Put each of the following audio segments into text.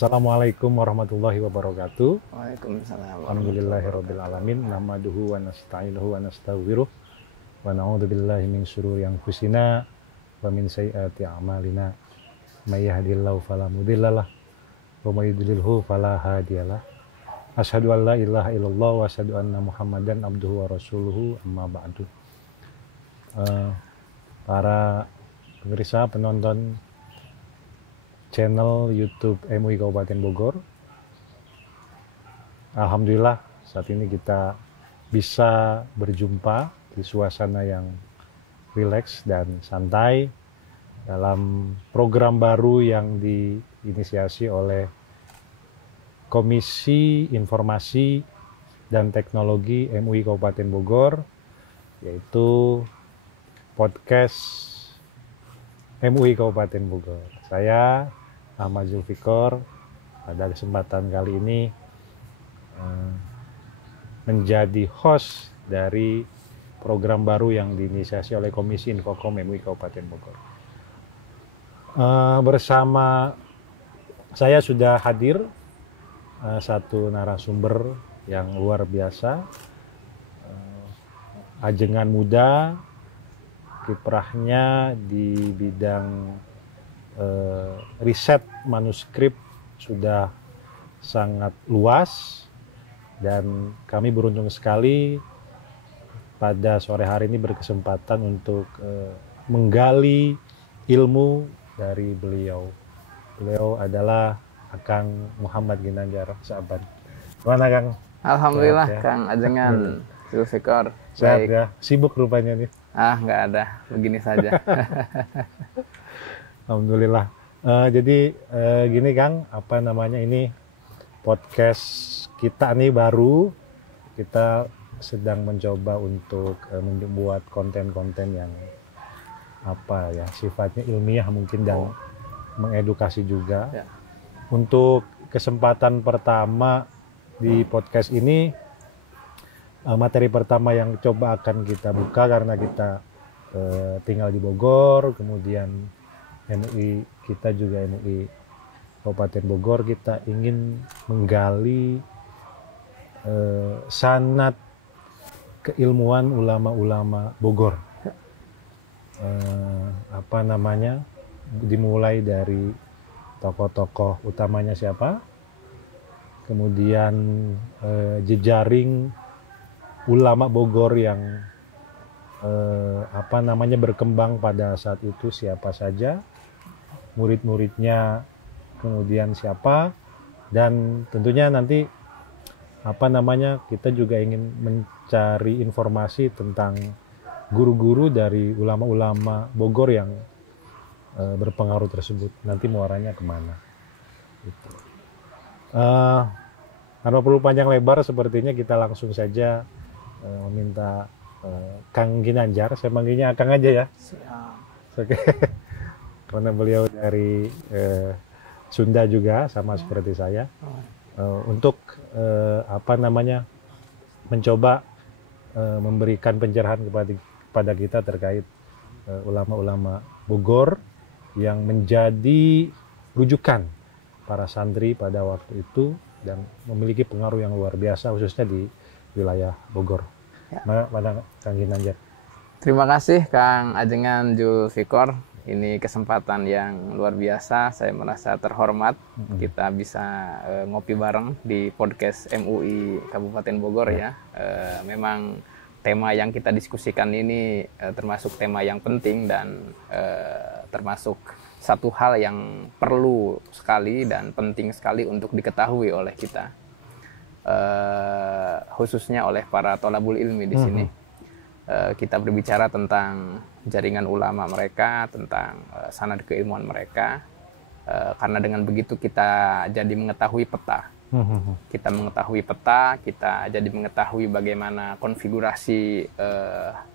Assalamualaikum warahmatullahi wabarakatuh. Waalaikumsalam. Alhamdulillahirabbil alamin. Nahmaduhu wa nasta'inuhu wa nastaghfiruh wa na'udzubillahi min syururi anfusina wa min sayyiati a'malina. May yahdihillahu fala mudhillalah wa may yudlilhu fala hadiyalah. Asyhadu an la ilaha illallah wa asyhadu anna Muhammadan abduhu wa rasuluhu, amma ba'du. Para pemirsa, penonton channel YouTube MUI Kabupaten Bogor, alhamdulillah saat ini kita bisa berjumpa di suasana yang rileks dan santai dalam program baru yang diinisiasi oleh Komisi Informasi dan Teknologi MUI Kabupaten Bogor, yaitu podcast MUI Kabupaten Bogor. Saya Ahmad Zulfikor pada kesempatan kali ini menjadi host dari program baru yang diinisiasi oleh Komisi Infokom MUI Kabupaten Bogor. Bersama saya sudah hadir satu narasumber yang luar biasa, ajengan muda, kiprahnya di bidang riset manuskrip sudah sangat luas, dan kami beruntung sekali pada sore hari ini berkesempatan untuk menggali ilmu dari beliau. Beliau adalah Akang Muhammad Ginanjar Sa'ban. Gimana Kang? Alhamdulillah Sehat, ya? Kang Ajengan Zulfikor. Sehat Baik. ya? Sibuk rupanya nih. Nggak ada, begini saja. Alhamdulillah. Jadi gini Kang, apa namanya, ini podcast kita nih baru. Kita sedang mencoba untuk membuat konten-konten yang apa ya, sifatnya ilmiah mungkin dan mengedukasi juga. Ya. Untuk kesempatan pertama di podcast ini, materi pertama yang coba akan kita buka karena kita tinggal di Bogor, kemudian MUI kita juga MUI Kabupaten Bogor, kita ingin menggali sanad keilmuan ulama-ulama Bogor. Apa namanya, dimulai dari tokoh-tokoh utamanya siapa, kemudian jejaring ulama Bogor yang apa namanya berkembang pada saat itu siapa saja, murid-muridnya kemudian siapa, dan tentunya nanti apa namanya kita juga ingin mencari informasi tentang guru-guru dari ulama-ulama Bogor yang berpengaruh tersebut, nanti muaranya kemana gitu. Karena perlu panjang lebar, sepertinya kita langsung saja meminta Kang Ginanjar, saya manggilnya Kang aja ya. Oke. Karena beliau dari Sunda juga sama seperti saya, untuk apa namanya mencoba memberikan pencerahan kepada kita terkait ulama-ulama Bogor yang menjadi rujukan para santri pada waktu itu dan memiliki pengaruh yang luar biasa khususnya di wilayah Bogor. Ya. Mana Kang Ginanjar? Terima kasih Kang Ajengan Zulfikor. Ini kesempatan yang luar biasa. Saya merasa terhormat kita bisa ngopi bareng di podcast MUI Kabupaten Bogor ya. Memang tema yang kita diskusikan ini termasuk tema yang penting dan termasuk satu hal yang perlu sekali dan penting sekali untuk diketahui oleh kita, khususnya oleh para tholabul ilmi di sini. Kita berbicara tentang jaringan ulama mereka, tentang sanad keilmuan mereka, karena dengan begitu kita jadi mengetahui peta. Kita mengetahui peta, kita jadi mengetahui bagaimana konfigurasi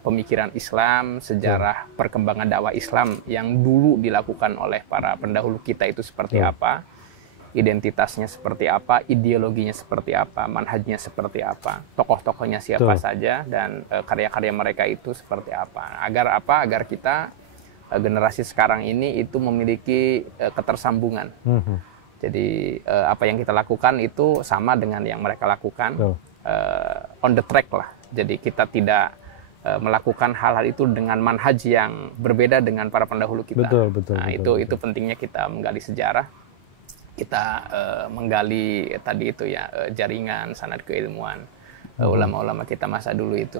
pemikiran Islam, sejarah perkembangan dakwah Islam yang dulu dilakukan oleh para pendahulu kita itu seperti apa, identitasnya seperti apa, ideologinya seperti apa, manhajnya seperti apa, tokoh-tokohnya siapa saja, dan karya-karya mereka itu seperti apa. Agar apa? Agar kita generasi sekarang ini itu memiliki ketersambungan. Jadi apa yang kita lakukan itu sama dengan yang mereka lakukan, on the track lah. Jadi kita tidak melakukan hal-hal itu dengan manhaj yang berbeda dengan para pendahulu kita. Betul. Itu pentingnya kita menggali sejarah, kita menggali tadi itu ya jaringan sanad keilmuan ulama-ulama kita masa dulu itu,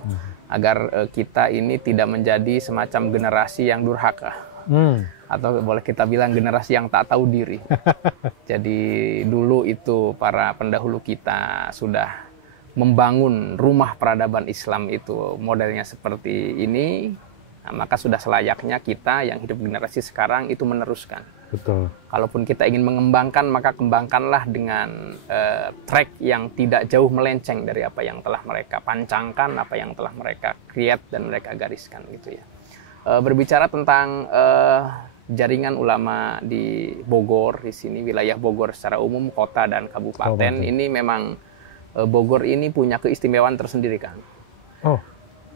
agar kita ini tidak menjadi semacam generasi yang durhaka. Atau boleh kita bilang generasi yang tak tahu diri. Jadi dulu itu para pendahulu kita sudah membangun rumah peradaban Islam itu modelnya seperti ini, nah, maka sudah selayaknya kita yang hidup generasi sekarang itu meneruskan. Betul. Kalaupun kita ingin mengembangkan, maka kembangkanlah dengan track yang tidak jauh melenceng dari apa yang telah mereka pancangkan, apa yang telah mereka create dan mereka gariskan gitu ya. Berbicara tentang jaringan ulama di Bogor, di sini wilayah Bogor secara umum, kota dan kabupaten, ini memang Bogor ini punya keistimewaan tersendiri kan.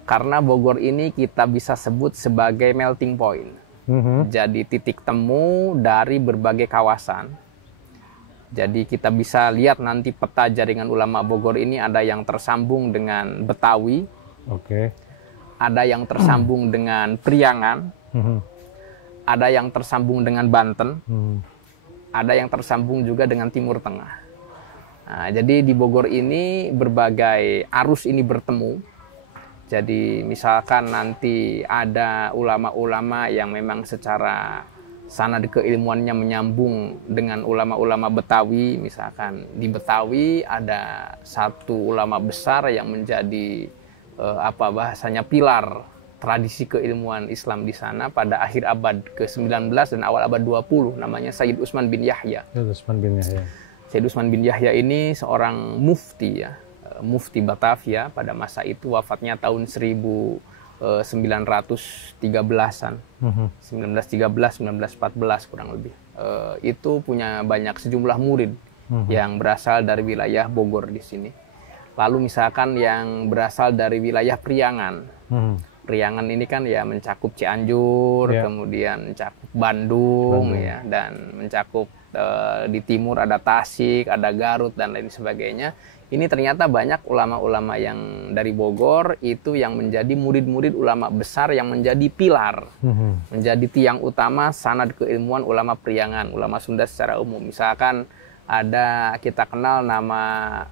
Karena Bogor ini kita bisa sebut sebagai melting point. Jadi titik temu dari berbagai kawasan. Jadi kita bisa lihat nanti peta jaringan ulama Bogor ini ada yang tersambung dengan Betawi, ada yang tersambung dengan Priangan, ada yang tersambung dengan Banten, ada yang tersambung juga dengan Timur Tengah. Nah, jadi di Bogor ini berbagai arus ini bertemu. Jadi misalkan nanti ada ulama-ulama yang memang secara sanad keilmuannya menyambung dengan ulama-ulama Betawi. Misalkan di Betawi ada satu ulama besar yang menjadi bahasanya pilar tradisi keilmuan Islam di sana pada akhir abad ke-19 dan awal abad 20, namanya Sayyid Utsman bin Yahya. Sayyid Utsman bin Yahya ini seorang mufti ya, mufti Batavia pada masa itu, wafatnya tahun 1913-an. 1913-1914 kurang lebih. Itu punya banyak sejumlah murid yang berasal dari wilayah Bogor di sini. Lalu misalkan yang berasal dari wilayah Priangan. Priangan ini kan ya mencakup Cianjur, kemudian mencakup Bandung ya, dan mencakup di timur ada Tasik, ada Garut dan lain sebagainya. Ini ternyata banyak ulama-ulama yang dari Bogor itu yang menjadi murid-murid ulama besar yang menjadi pilar, menjadi tiang utama sanad keilmuan ulama Priangan, ulama Sunda secara umum. Misalkan ada kita kenal nama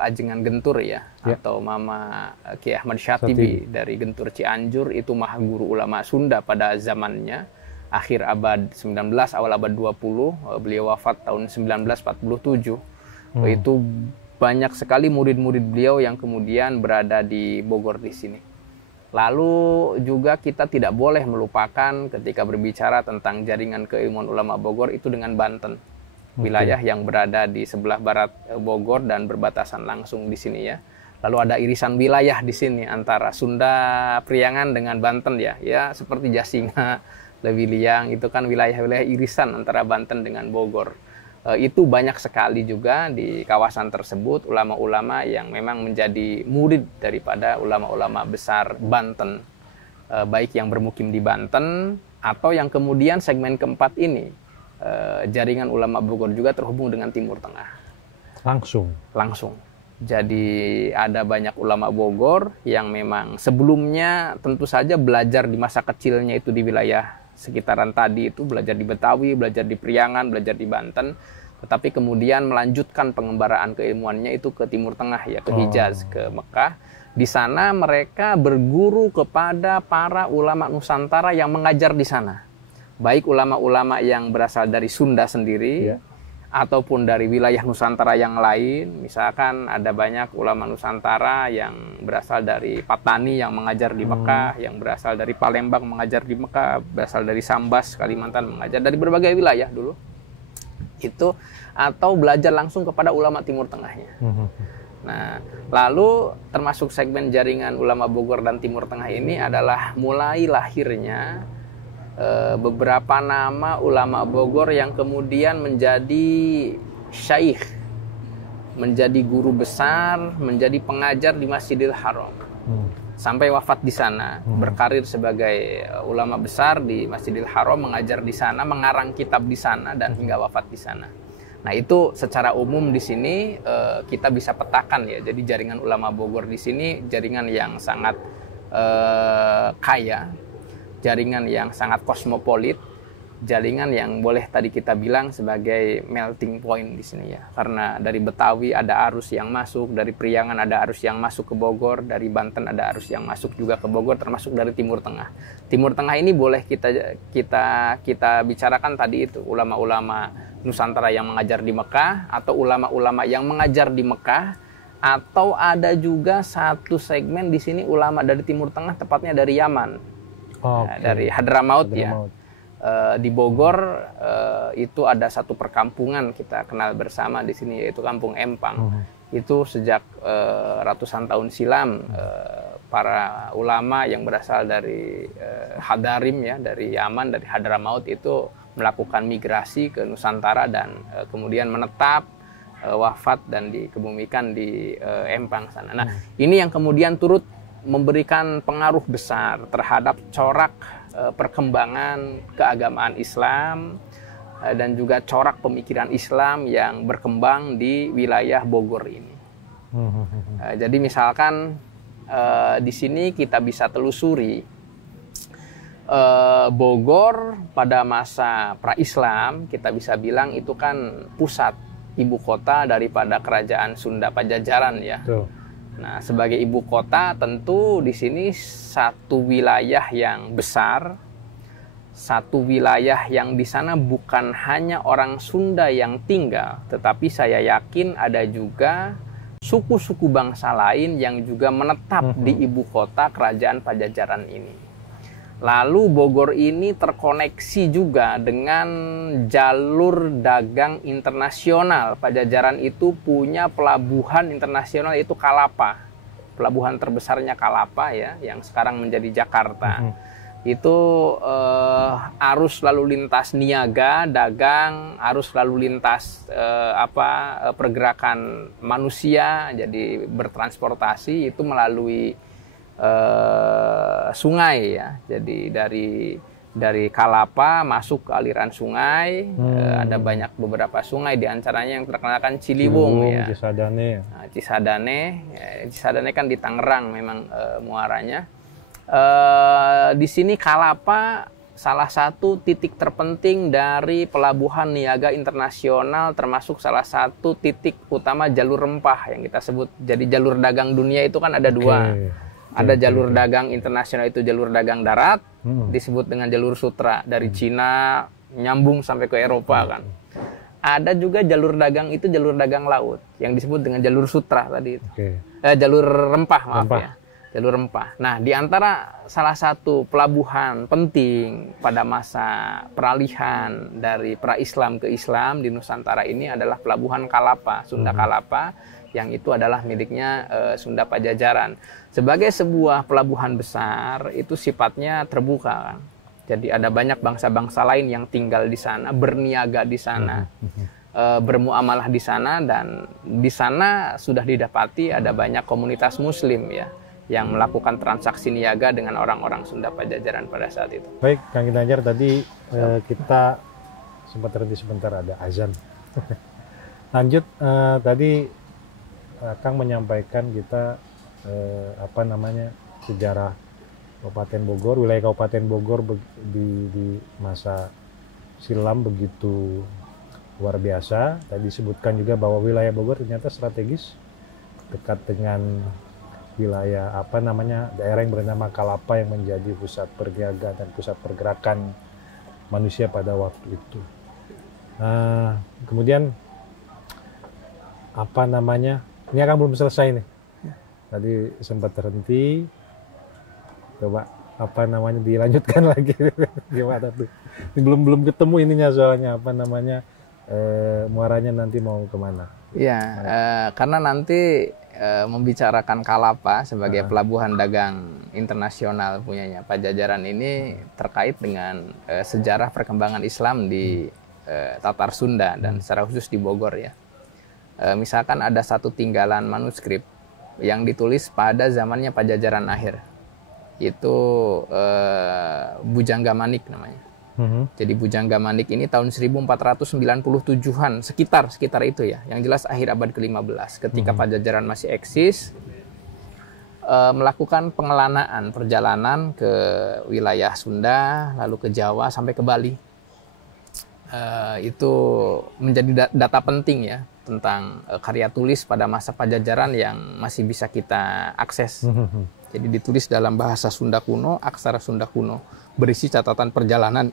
Ajengan Gentur ya, atau Mama Ki Ahmad Syatibi dari Gentur Cianjur, itu maha guru ulama Sunda pada zamannya, akhir abad 19 awal abad 20, beliau wafat tahun 1947. Itu banyak sekali murid-murid beliau yang kemudian berada di Bogor di sini. Lalu juga kita tidak boleh melupakan ketika berbicara tentang jaringan keilmuan ulama Bogor itu dengan Banten. Wilayah yang berada di sebelah barat Bogor dan berbatasan langsung di sini ya. Lalu ada irisan wilayah di sini antara Sunda Priangan dengan Banten ya. Ya seperti Jasinga, Lewiliang, itu kan wilayah-wilayah irisan antara Banten dengan Bogor. Itu banyak sekali juga di kawasan tersebut ulama-ulama yang memang menjadi murid daripada ulama-ulama besar Banten. Baik yang bermukim di Banten atau yang kemudian segmen keempat ini. Jaringan ulama Bogor juga terhubung dengan Timur Tengah. Langsung. Jadi ada banyak ulama Bogor yang memang sebelumnya tentu saja belajar di masa kecilnya itu di wilayah sekitaran tadi itu, belajar di Betawi, belajar di Priangan, belajar di Banten, tetapi kemudian melanjutkan pengembaraan keilmuannya itu ke Timur Tengah ya, ke Hijaz, ke Mekah. Di sana mereka berguru kepada para ulama Nusantara yang mengajar di sana. Baik ulama-ulama yang berasal dari Sunda sendiri, ataupun dari wilayah Nusantara yang lain. Misalkan ada banyak ulama Nusantara yang berasal dari Patani yang mengajar di Mekah, yang berasal dari Palembang mengajar di Mekah, berasal dari Sambas, Kalimantan mengajar, dari berbagai wilayah dulu. Itu, atau belajar langsung kepada ulama Timur Tengahnya. Nah, lalu termasuk segmen jaringan ulama Bogor dan Timur Tengah ini adalah mulai lahirnya beberapa nama ulama Bogor yang kemudian menjadi syaikh, menjadi guru besar, menjadi pengajar di Masjidil Haram. Sampai wafat di sana, berkarir sebagai ulama besar di Masjidil Haram, mengajar di sana, mengarang kitab di sana, dan hingga wafat di sana. Nah, itu secara umum di sini kita bisa petakan ya. Jadi jaringan ulama Bogor di sini jaringan yang sangat kaya, jaringan yang sangat kosmopolit, jaringan yang boleh tadi kita bilang sebagai melting point di sini ya. Karena dari Betawi ada arus yang masuk, dari Priangan ada arus yang masuk ke Bogor, dari Banten ada arus yang masuk juga ke Bogor, termasuk dari Timur Tengah. Timur Tengah ini boleh kita bicarakan tadi itu, ulama-ulama Nusantara yang mengajar di Mekah, atau ulama-ulama yang mengajar di Mekah, atau ada juga satu segmen di sini ulama dari Timur Tengah, tepatnya dari Yaman, dari Hadramaut ya. Di Bogor itu ada satu perkampungan kita kenal bersama di sini, yaitu Kampung Empang. Itu sejak ratusan tahun silam para ulama yang berasal dari Hadarim ya, dari Yaman, dari Hadramaut itu melakukan migrasi ke Nusantara dan kemudian menetap, wafat dan dikebumikan di Empang sana. Nah, ini yang kemudian turut memberikan pengaruh besar terhadap corak perkembangan keagamaan Islam dan juga corak pemikiran Islam yang berkembang di wilayah Bogor ini. Jadi misalkan di sini kita bisa telusuri Bogor pada masa pra-Islam, kita bisa bilang itu kan pusat ibu kota daripada kerajaan Sunda Pajajaran ya. Nah, sebagai ibu kota tentu di sini satu wilayah yang besar, satu wilayah yang di sana bukan hanya orang Sunda yang tinggal, tetapi saya yakin ada juga suku-suku bangsa lain yang juga menetap di ibu kota kerajaan Pajajaran ini. Lalu Bogor ini terkoneksi juga dengan jalur dagang internasional. Pajajaran itu punya pelabuhan internasional, yaitu Kalapa. Pelabuhan terbesarnya Kalapa ya, yang sekarang menjadi Jakarta. Itu arus lalu lintas niaga, dagang, arus lalu lintas pergerakan manusia, jadi bertransportasi itu melalui sungai ya. Jadi dari Kalapa masuk ke aliran sungai, ada banyak beberapa sungai, diantaranya yang terkenal kan Ciliwung ya, Cisadane. Nah, Cisadane kan di Tangerang memang muaranya. Di sini Kalapa salah satu titik terpenting dari pelabuhan niaga internasional, termasuk salah satu titik utama jalur rempah yang kita sebut. Jadi jalur dagang dunia itu kan ada dua. Ada jalur dagang internasional, itu jalur dagang darat, disebut dengan jalur sutra, dari Cina nyambung sampai ke Eropa kan. Ada juga jalur dagang itu jalur dagang laut yang disebut dengan jalur sutra tadi itu. Jalur rempah, maaf ya. Jalur rempah. Nah, di antara salah satu pelabuhan penting pada masa peralihan dari pra-Islam ke Islam di Nusantara ini adalah pelabuhan Kalapa, Sunda Kalapa, yang itu adalah miliknya Sunda Pajajaran. Sebagai sebuah pelabuhan besar, itu sifatnya terbuka kan. Jadi ada banyak bangsa-bangsa lain yang tinggal di sana, berniaga di sana, bermuamalah di sana, dan di sana sudah didapati ada banyak komunitas Muslim ya, yang melakukan transaksi niaga dengan orang-orang Sunda Pajajaran pada saat itu. Baik, Kang Ginanjar, tadi kita sempat terhenti sebentar, ada azan. Lanjut, tadi Kang menyampaikan kita sejarah Kabupaten Bogor, wilayah Kabupaten Bogor di masa silam begitu luar biasa. Tadi disebutkan juga bahwa wilayah Bogor ternyata strategis, dekat dengan wilayah daerah yang bernama Kalapa yang menjadi pusat perniagaan dan pusat pergerakan manusia pada waktu itu. Kemudian ini akan belum selesai nih. Tadi sempat terhenti, coba dilanjutkan lagi. Gimana tuh? Ini belum ketemu ininya soalnya muaranya nanti mau kemana? Iya, karena nanti membicarakan Kalapa sebagai pelabuhan dagang internasional punyanya Pajajaran ini terkait dengan sejarah perkembangan Islam di Tatar Sunda dan secara khusus di Bogor ya. Misalkan ada satu tinggalan manuskrip yang ditulis pada zamannya Pajajaran akhir, itu Bujangga Manik namanya. Jadi Bujangga Manik ini tahun 1497-an, sekitar itu ya. Yang jelas akhir abad ke-15 ketika Pajajaran masih eksis, melakukan pengelanaan perjalanan ke wilayah Sunda, lalu ke Jawa sampai ke Bali. Itu menjadi data penting ya tentang karya tulis pada masa Pajajaran yang masih bisa kita akses. Jadi ditulis dalam bahasa Sunda kuno, aksara Sunda kuno, berisi catatan perjalanan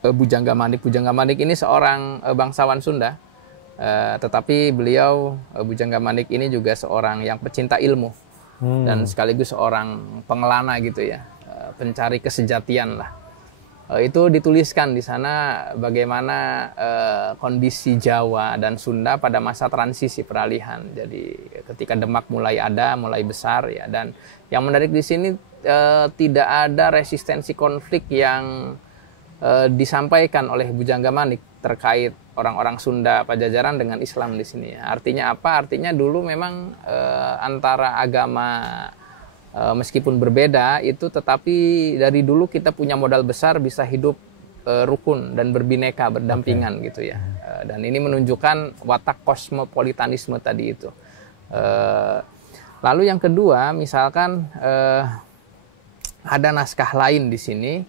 Bujangga Manik. Bujangga Manik ini seorang bangsawan Sunda, tetapi beliau Bujangga Manik ini juga seorang yang pecinta ilmu dan sekaligus seorang pengelana gitu ya, pencari kesejatian lah. Itu dituliskan di sana bagaimana kondisi Jawa dan Sunda pada masa transisi peralihan. Jadi ketika Demak mulai besar ya, dan yang menarik di sini tidak ada resistensi konflik yang disampaikan oleh Bujangga Manik terkait orang-orang Sunda Pajajaran dengan Islam di sini. Artinya apa? Artinya dulu memang antara agama meskipun berbeda itu, tetapi dari dulu kita punya modal besar bisa hidup rukun dan berbineka, berdampingan gitu ya. Dan ini menunjukkan watak kosmopolitanisme tadi itu. Lalu yang kedua, misalkan ada naskah lain di sini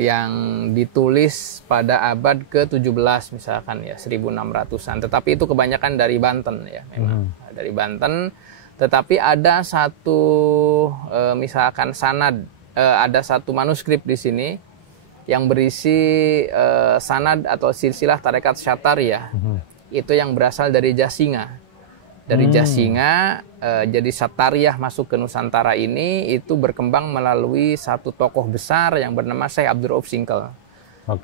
yang ditulis pada abad ke-17 misalkan ya, 1600-an. Tetapi itu kebanyakan dari Banten ya, memang dari Banten. Tetapi ada satu misalkan sanad, ada satu manuskrip di sini yang berisi sanad atau silsilah tarekat Syatariyah. Itu yang berasal dari Jasinga. Dari Jasinga, jadi Syatariyah masuk ke Nusantara ini itu berkembang melalui satu tokoh besar yang bernama Syekh Abdul Rauf Singkel.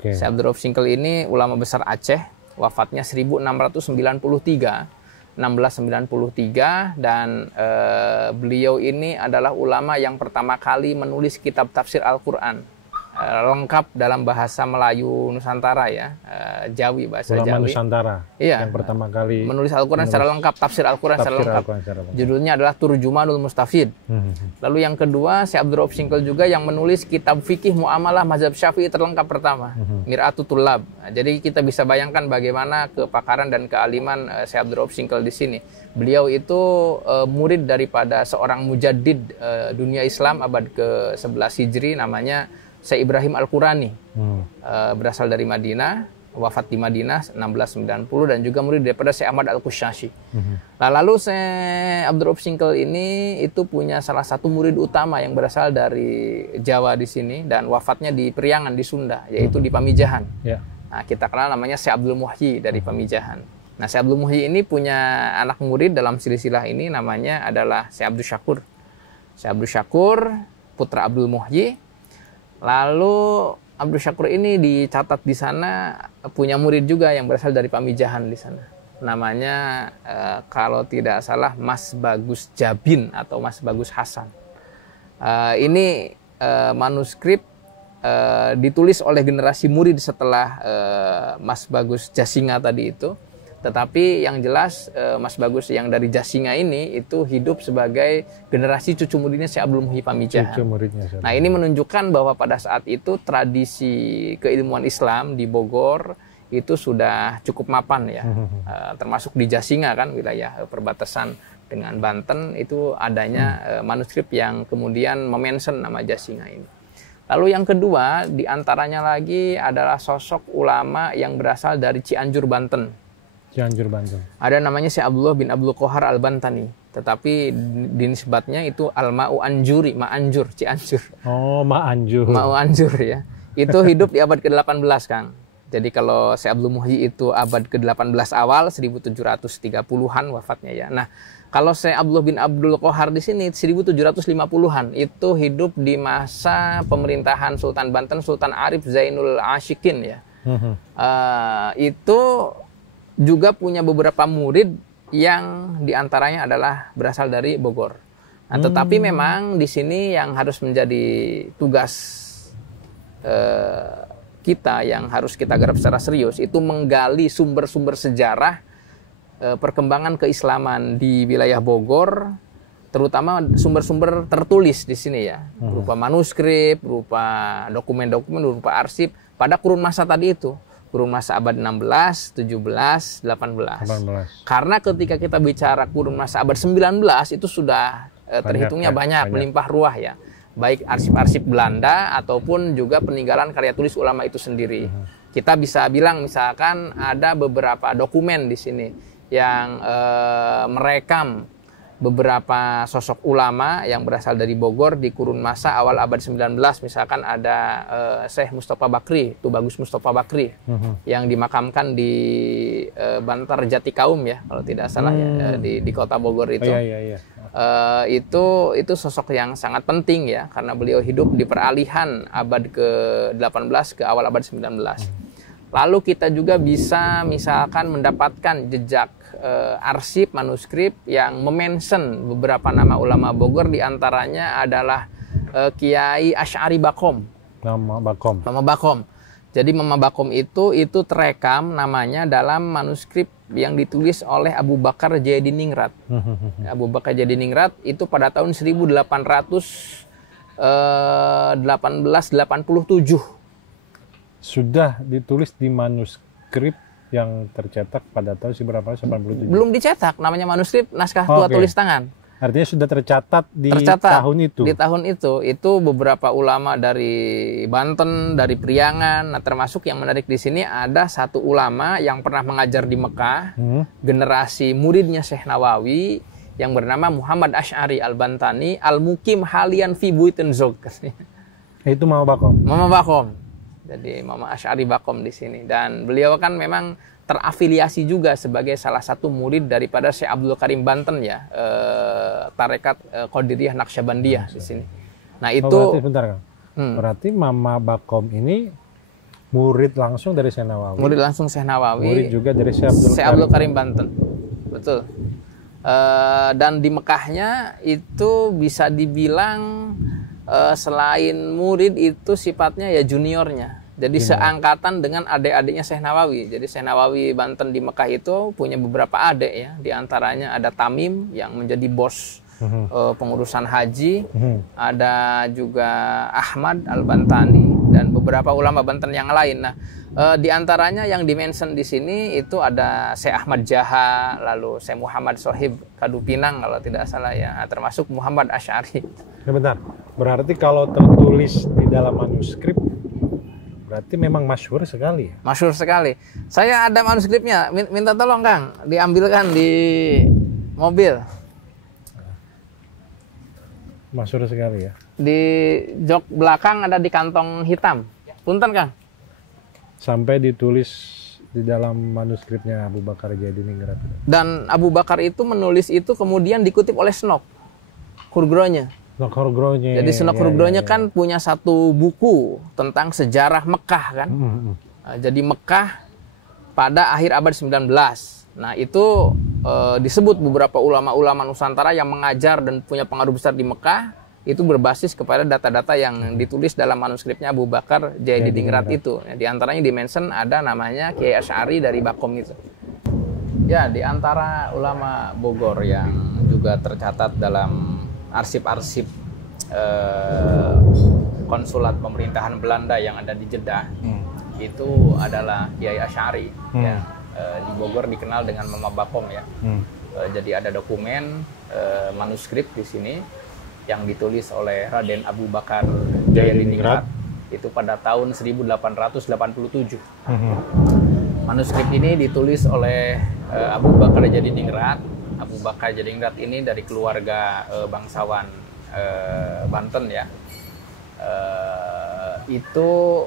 Syekh Abdul Rauf Singkel ini ulama besar Aceh, wafatnya 1693 dan beliau ini adalah ulama yang pertama kali menulis kitab tafsir Al-Quran lengkap dalam bahasa Melayu Nusantara ya, Jawi, bahasa ulama Jawi. Nusantara Iya, yang pertama kali menulis Al-Quran secara lengkap, tafsir Al-Quran secara lengkap. Judulnya adalah Turjumanul Mustafid. Lalu yang kedua, Syekh Abdul Rauf Singkel juga yang menulis kitab fikih muamalah mazhab Syafi'i terlengkap pertama, Mir'atut Tullab. Jadi kita bisa bayangkan bagaimana kepakaran dan kealiman Syekh Abdul Rauf Singkel di sini. Beliau itu murid daripada seorang mujaddid dunia Islam abad ke-11 Hijri namanya Syekh Ibrahim Al-Qurani, berasal dari Madinah, wafat di Madinah 1690, dan juga murid daripada Syekh Ahmad Al-Qushasyi. Nah, lalu Syekh Abdul Rauf Singkel ini itu punya salah satu murid utama yang berasal dari Jawa di sini dan wafatnya di Priangan di Sunda, yaitu di Pamijahan. Nah, kita kenal namanya Syekh Abdul Muhyi dari Pamijahan. Nah, Syekh Abdul Muhyi ini punya anak murid dalam silsilah ini namanya adalah Syekh Abdul Syakur. Syekh Abdul Syakur, putra Abdul Muhyi. Lalu Abdul Syakur ini dicatat di sana punya murid juga yang berasal dari Pamijahan di sana. Namanya kalau tidak salah Mas Bagus Jabin atau Mas Bagus Hasan. Ini manuskrip ditulis oleh generasi murid setelah Mas Bagus Jasinga tadi itu. Tetapi yang jelas Mas Bagus yang dari Jasinga ini itu hidup sebagai generasi cucu muridnya Syekh Abdul Muhyi Pamijahan. Nah, ini menunjukkan bahwa pada saat itu tradisi keilmuan Islam di Bogor itu sudah cukup mapan ya. Termasuk di Jasinga kan, wilayah perbatasan dengan Banten, itu adanya manuskrip yang kemudian memention nama Jasinga ini. Lalu yang kedua diantaranya lagi adalah sosok ulama yang berasal dari Cianjur, Banten. Cianjur, Banten. Ada namanya Syekh Abdullah bin Abdul Qohar Al-Bantani, tetapi dinisbatnya itu Al-Ma'u Anjuri, Ma'anjur, Cianjur. Oh, Ma'anjur. Ma'u Anjur ya. Itu hidup di abad ke-18, Kang. Jadi kalau Syekh Abdul Muhyi itu abad ke-18 awal, 1730-an wafatnya ya. Nah, kalau Syekh Abdullah bin Abdul Qohar di sini 1750-an, itu hidup di masa pemerintahan Sultan Banten Sultan Arif Zainul Ashikin ya. Itu juga punya beberapa murid yang diantaranya adalah berasal dari Bogor. Nah, tetapi memang di sini yang harus menjadi tugas kita, yang harus kita garap secara serius, itu menggali sumber-sumber sejarah perkembangan keislaman di wilayah Bogor, terutama sumber-sumber tertulis di sini ya, berupa manuskrip, berupa dokumen-dokumen, berupa arsip pada kurun masa tadi itu, kurun masa abad 16, 17, 18. Karena ketika kita bicara kurun masa abad 19 itu sudah terhitungnya banyak, melimpah ruah ya, baik arsip-arsip Belanda ataupun juga peninggalan karya tulis ulama itu sendiri. Kita bisa bilang misalkan ada beberapa dokumen di sini yang merekam beberapa sosok ulama yang berasal dari Bogor di kurun masa awal abad 19. Misalkan ada Syekh Mustafa Bakri, Tubagus Mustafa Bakri, yang dimakamkan di Bantar Jati Kaum ya, kalau tidak salah ya, di kota Bogor itu. Itu sosok yang sangat penting ya, karena beliau hidup di peralihan abad ke-18 ke awal abad 19. Lalu kita juga bisa misalkan mendapatkan jejak arsip manuskrip yang memention beberapa nama ulama Bogor, diantaranya adalah Kiai Asy'ari Bakom. Nama Bakom. Jadi Mama Bakom itu terekam namanya dalam manuskrip yang ditulis oleh Abu Bakar Jayadiningrat. Abu Bakar Jayadiningrat itu pada tahun 1887. Sudah ditulis di manuskrip yang tercetak pada tahun berapa? 87. Belum dicetak, namanya manuskrip naskah tua tulis tangan. Artinya sudah tercatat di tahun itu. Di tahun itu beberapa ulama dari Banten, dari Priangan. Nah, termasuk yang menarik di sini ada satu ulama yang pernah mengajar di Mekah, generasi muridnya Syekh Nawawi, yang bernama Muhammad Asy'ari Al-Bantani Al-Mukim Halian fi Buitin Zog. Itu Mama Bakom. Mama Bakom. Jadi Mama Asy'ari Bakom di sini, dan beliau kan memang terafiliasi juga sebagai salah satu murid daripada Syekh Abdul Karim Banten ya, tarekat Qadiriyah Naqsyabandiyah di sini. Nah itu berarti sebentar Kang. Berarti Mama Bakom ini murid langsung dari Syekh Nawawi. Murid langsung Syekh Nawawi. Murid juga dari Syekh Abdul Karim Banten. Betul. Dan di Mekahnya itu bisa dibilang selain murid itu sifatnya ya juniornya. Jadi seangkatan dengan adik-adiknya Syekh Nawawi. Jadi Syekh Nawawi Banten di Mekah itu punya beberapa adik ya. Di antaranya ada Tamim yang menjadi bos pengurusan haji. Ada juga Ahmad Al-Bantani dan beberapa ulama Banten yang lain. Nah, di antaranya yang dimention di sini itu ada Syekh Ahmad Jaha, lalu Syekh Muhammad Sohib Kadupinang kalau tidak salah ya, termasuk Muhammad Asy'ari. Bentar. Berarti kalau tertulis di dalam manuskrip berarti memang masyhur sekali ya? Masyhur sekali. Saya ada manuskripnya, minta tolong Kang, diambilkan di mobil. Masyhur sekali ya? Di jok belakang ada di kantong hitam. Punten Kang. Sampai ditulis di dalam manuskripnya Abu Bakar Jayadiningrat. Dan Abu Bakar itu menulis itu kemudian dikutip oleh Snok Khurgronya. Jadi Snok Khurgronya kan punya satu buku tentang sejarah Mekah kan. Nah, jadi Mekah pada akhir abad 19. Nah itu disebut beberapa ulama-ulama Nusantara yang mengajar dan punya pengaruh besar di Mekah itu berbasis kepada data-data yang ditulis dalam manuskripnya Abu Bakar Jayadiningrat itu. Nah, di antaranya dimention ada namanya Kiai Asy'ari dari Bakom itu. Ya, di antara ulama Bogor yang juga tercatat dalam arsip-arsip konsulat pemerintahan Belanda yang ada di Jeddah itu adalah Kiai Asy'ari ya. Di Bogor dikenal dengan Mama Bakom ya. Jadi ada dokumen manuskrip di sini yang ditulis oleh Raden Abu Bakar Jayadiningrat itu pada tahun 1887. Manuskrip ini ditulis oleh Abu Bakar Jayadiningrat. Abu Bakar Jayadiningrat ini dari keluarga bangsawan Banten ya. Itu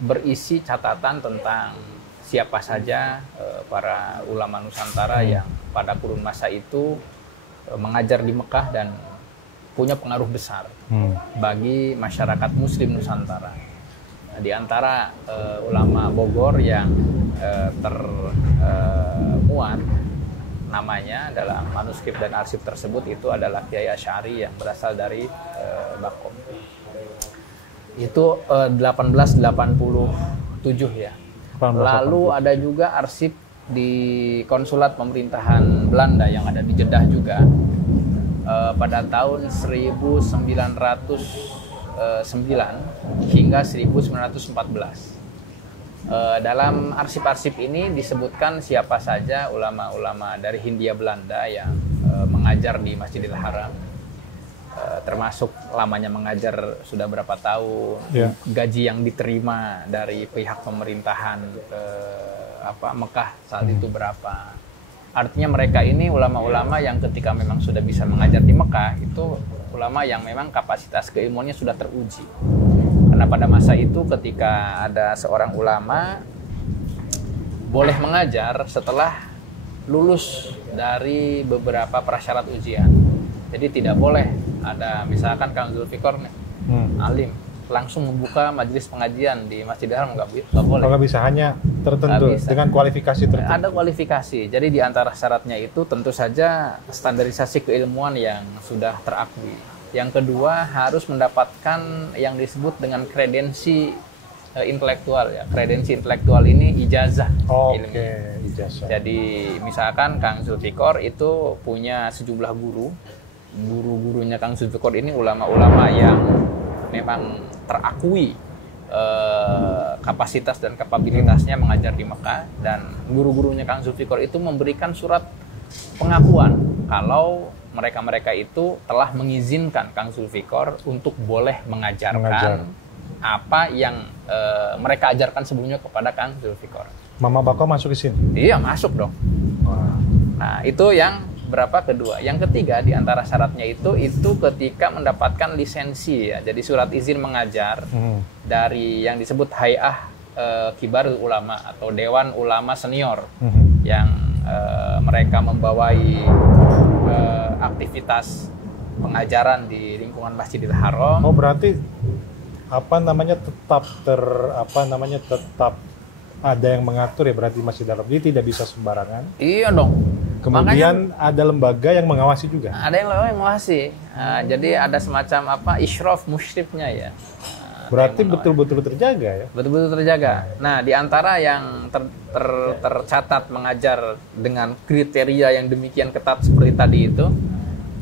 berisi catatan tentang siapa saja para ulama Nusantara yang pada kurun masa itu mengajar di Mekah dan punya pengaruh besar bagi masyarakat Muslim Nusantara. Nah, di antara ulama Bogor yang termuat namanya dalam manuskrip dan arsip tersebut itu adalah Kiai Asy'ari yang berasal dari Bakom. Itu 1887 ya. Lalu ada juga arsip di konsulat pemerintahan Belanda yang ada di Jeddah juga. pada tahun 1909 hingga 1914. Dalam arsip-arsip ini disebutkan siapa saja ulama-ulama dari Hindia Belanda yang mengajar di Masjidil Haram, termasuk lamanya mengajar sudah berapa tahun, gaji yang diterima dari pihak pemerintahan Mekah saat itu berapa. Artinya mereka ini ulama-ulama yang ketika memang sudah bisa mengajar di Mekah, itu ulama yang memang kapasitas keilmuannya sudah teruji. Karena pada masa itu ketika ada seorang ulama boleh mengajar setelah lulus dari beberapa prasyarat ujian. Jadi tidak boleh ada misalkan Kang Zulfikar nih, alim, langsung membuka majelis pengajian di Masjidil Haram, nggak boleh. Kalau bisa hanya tertentu bisa. Dengan kualifikasi tertentu. Ada kualifikasi. Jadi di antara syaratnya itu tentu saja standarisasi keilmuan yang sudah terakui. Yang kedua harus mendapatkan yang disebut dengan kredensi intelektual ya. Kredensi intelektual ini ijazah ilmu. Ijazah. Jadi misalkan Kang Zulfikar itu punya sejumlah guru. Guru-gurunya Kang Zulfikar ini ulama-ulama yang memang terakui kapasitas dan kapabilitasnya mengajar di Mekah, dan guru-gurunya Kang Zulfikar itu memberikan surat pengakuan kalau mereka-mereka itu telah mengizinkan Kang Zulfikar untuk boleh mengajarkan apa yang mereka ajarkan sebelumnya kepada Kang Zulfikar. Mama Bako masuk ke sini? Iya, masuk dong. Nah, itu yang berapa kedua. Yang ketiga di antara syaratnya itu ketika mendapatkan lisensi ya. Jadi surat izin mengajar dari yang disebut Hay'ah Kibarul Ulama atau Dewan Ulama Senior yang mereka membawai aktivitas pengajaran di lingkungan Masjidil Haram. Oh, berarti tetap ada yang mengatur ya, berarti Masjidil Haram. Jadi tidak bisa sembarangan. Iya dong. Kemudian makanya, ada lembaga yang mengawasi juga. Ada yang mengawasi. Jadi ada semacam isyraf musyrifnya ya. Berarti betul-betul terjaga ya? Betul-betul terjaga. Nah, di antara yang tercatat mengajar dengan kriteria yang demikian ketat seperti tadi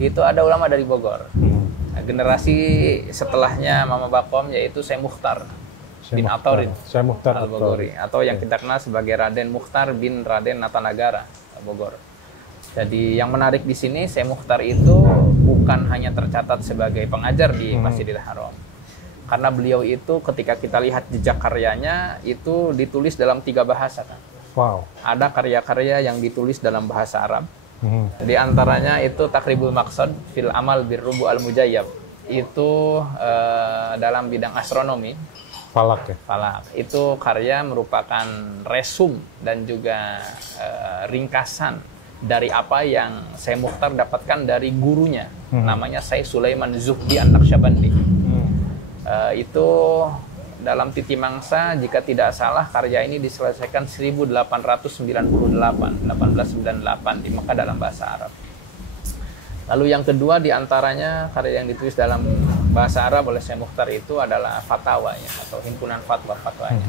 itu ada ulama dari Bogor. Nah, generasi setelahnya Mama Bakom yaitu Syekh Mukhtar bin Atharin Al-Bogori, atau yang kita kenal sebagai Raden Mukhtar bin Raden Natanagara Bogor. Jadi yang menarik di sini, Syekh Mukhtar itu bukan hanya tercatat sebagai pengajar di Masjidil Haram. Karena beliau itu ketika kita lihat jejak karyanya itu ditulis dalam 3 bahasa kan. Wow. Ada karya-karya yang ditulis dalam bahasa Arab. Di antaranya itu Takribul Maqsad fil Amal Birrubu Al-Mujayyab. Itu dalam bidang astronomi. Falak ya? Falak. Itu karya merupakan resum dan juga ringkasan dari apa yang Syekh Mukhtar dapatkan dari gurunya. Namanya Syekh Sulaiman Zuhdi An-Naqsyabandi. Itu dalam titi mangsa jika tidak salah karya ini diselesaikan 1898 di Mekah dalam bahasa Arab. Lalu yang kedua diantaranya karya yang ditulis dalam bahasa Arab oleh Syekh Mukhtar itu adalah fatwanya atau himpunan fatwanya.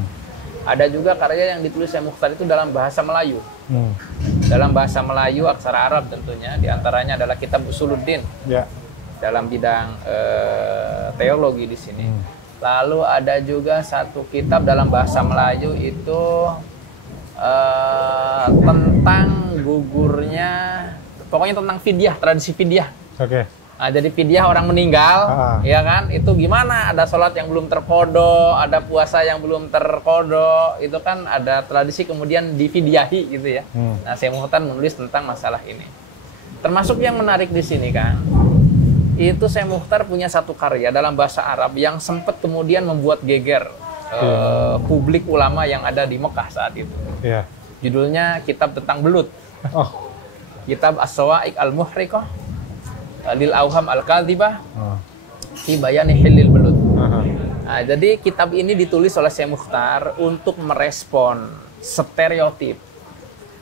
Ada juga karya yang ditulis Syekh Mukhtar itu dalam bahasa Melayu. Dalam bahasa Melayu aksara Arab tentunya, diantaranya adalah kitab Usuluddin. Dalam bidang teologi di sini. Lalu ada juga satu kitab dalam bahasa Melayu itu tentang gugurnya, pokoknya tentang fidyah, tradisi fidyah. Nah, jadi fidyah orang meninggal, ya kan? Itu gimana? Ada sholat yang belum terqadha, ada puasa yang belum terqadha, itu kan ada tradisi kemudian difidyahi gitu ya. Nah, Syekh Mukhtar menulis tentang masalah ini. Termasuk yang menarik di sini kan, itu Syekh Mukhtar punya satu karya dalam bahasa Arab yang sempat kemudian membuat geger publik ulama yang ada di Mekah saat itu. Judulnya kitab tentang belut. Kitab As-Sawa'iq Al-Muhriqah Lil Auham Al-Kadhibah fi Bayani Hilil Belut. Nah, jadi kitab ini ditulis oleh Syekh Mukhtar untuk merespon stereotip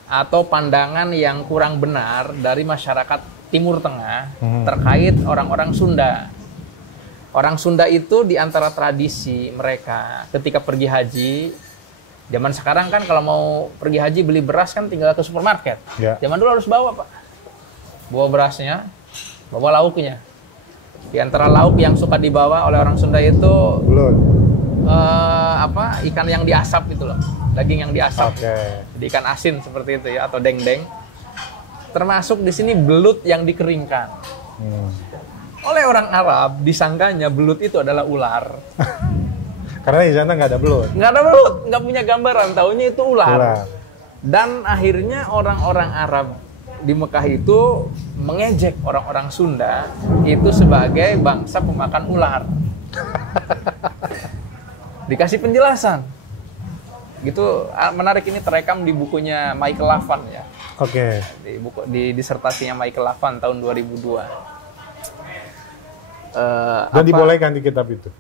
atau pandangan yang kurang benar dari masyarakat Timur Tengah terkait orang-orang Sunda. Orang Sunda itu di antara tradisi mereka ketika pergi haji, zaman sekarang kan kalau mau pergi haji beli beras kan tinggal ke supermarket. Zaman dulu harus bawa, Pak. Bawa berasnya, bawa lauknya. Di antara lauk yang suka dibawa oleh orang Sunda itu Belut. Ikan yang diasap itu loh, daging yang diasap. Jadi ikan asin seperti itu ya, atau dendeng. Termasuk di sini belut yang dikeringkan. Oleh orang Arab disangkanya belut itu adalah ular. Karena di sana nggak ada belut. Nggak ada belut, nggak punya gambaran, taunya itu ular. Dan akhirnya orang-orang Arab di Mekah itu mengejek orang-orang Sunda itu sebagai bangsa pemakan ular. Dikasih penjelasan. Gitu, menarik, ini terekam di bukunya Michael Lavan ya. Oke. Di disertasinya Michael Lavan tahun 2002. Dan dibolehkan di kitab itu.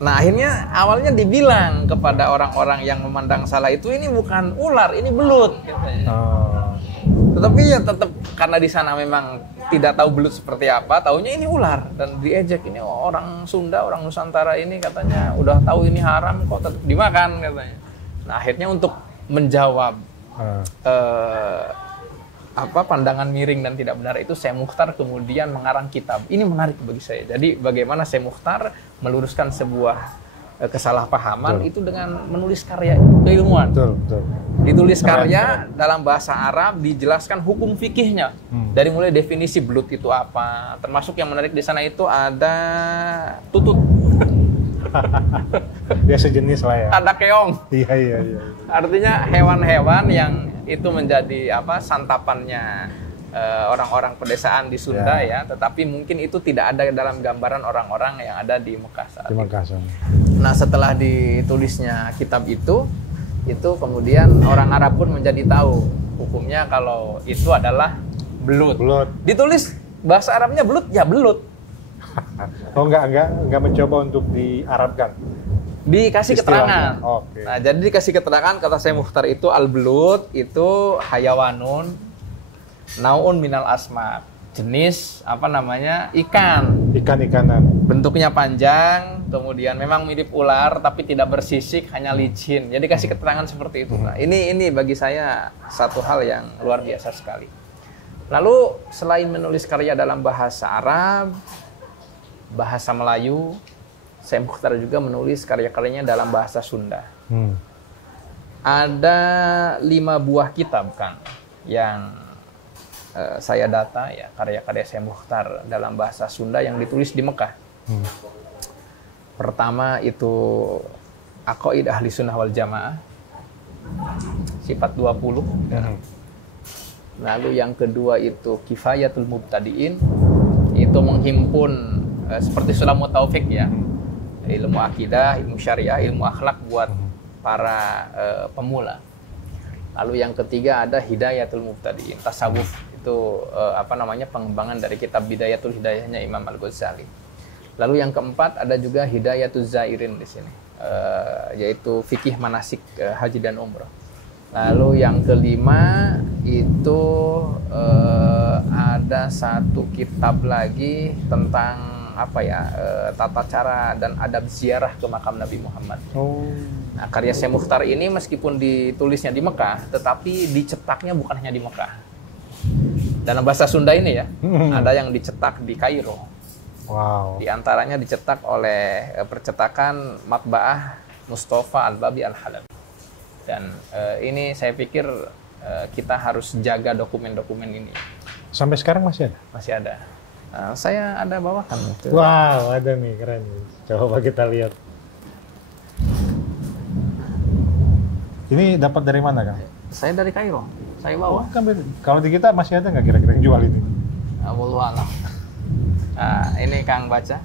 Nah, akhirnya awalnya dibilang kepada orang-orang yang memandang salah itu, ini bukan ular, ini belut katanya. Tetapi ya tetap karena di sana memang tidak tahu belut seperti apa, taunya ini ular dan diejek. Ini orang Sunda, orang Nusantara ini katanya udah tahu ini haram kok tetap dimakan katanya. Nah, akhirnya untuk menjawab pandangan miring dan tidak benar itu, Syekh Mukhtar kemudian mengarang kitab. Ini menarik bagi saya. Jadi bagaimana Syekh Mukhtar meluruskan sebuah kesalahpahaman itu dengan menulis karya keilmuan. Betul. Ditulis karya dalam bahasa Arab, dijelaskan hukum fikihnya. Dari mulai definisi belut itu apa, termasuk yang menarik di sana itu ada tutut. Ya sejenis lah ya. Ada keong. Iya. Artinya hewan-hewan yang itu menjadi santapannya orang-orang pedesaan di Sunda ya, tetapi mungkin itu tidak ada dalam gambaran orang-orang yang ada di Mekah saat itu. Nah, setelah ditulisnya kitab itu kemudian orang Arab pun menjadi tahu hukumnya kalau itu adalah belut. Ditulis bahasa Arabnya belut, ya belut. Oh, enggak mencoba untuk diarabkan. Dikasih keterangan. Okay. Nah, jadi dikasih keterangan, kata Syekh Mukhtar itu al-belut itu hayawanun naun minal asma. Jenis ikan-ikanan. Bentuknya panjang, kemudian memang mirip ular tapi tidak bersisik, hanya licin. Jadi kasih keterangan seperti itu. Nah, ini bagi saya satu hal yang luar biasa sekali. Lalu selain menulis karya dalam bahasa Arab, bahasa Melayu, Syekh Mukhtar juga menulis karya-karyanya dalam bahasa Sunda. Ada 5 buah kitab, Kang, yang saya data ya, karya-karya Syekh Mukhtar dalam bahasa Sunda yang ditulis di Mekah. Pertama itu Aqaid Ahli Sunnah wal Jamaah, sifat 20. Lalu yang kedua itu Kifayatul Mubtadiin, itu menghimpun seperti Sulamut Taufik ya, ilmu akidah, ilmu syariah, ilmu akhlak buat para pemula. Lalu yang ketiga ada Hidayatul Mubtadiin, tasawuf, itu pengembangan dari kitab Bidayatul Hidayahnya Imam Al-Ghazali. Lalu yang keempat ada juga Hidayatuz Zairin di sini, yaitu fikih manasik haji dan umrah. Lalu yang kelima itu ada satu kitab lagi tentang tata cara dan adab ziarah ke makam Nabi Muhammad. Nah, karya Syekh Mukhtar ini meskipun ditulisnya di Mekah, tetapi dicetaknya bukan hanya di Mekah. Dalam bahasa Sunda ini ya, ada yang dicetak di Kairo. Wow. Di antaranya dicetak oleh percetakan Matbaah Mustafa Al-Babi Al-Halal. Dan ini saya pikir kita harus jaga dokumen-dokumen ini. Sampai sekarang masih ada? Masih ada. Saya ada bawakan. Wow, ada nih, keren. Coba kita lihat. Ini dapat dari mana, Kang? Saya dari Kairo. Saya bawa. Kalau di kita masih ada nggak kira-kira yang jual ini? Wallahu a'lam. Ini Kang baca.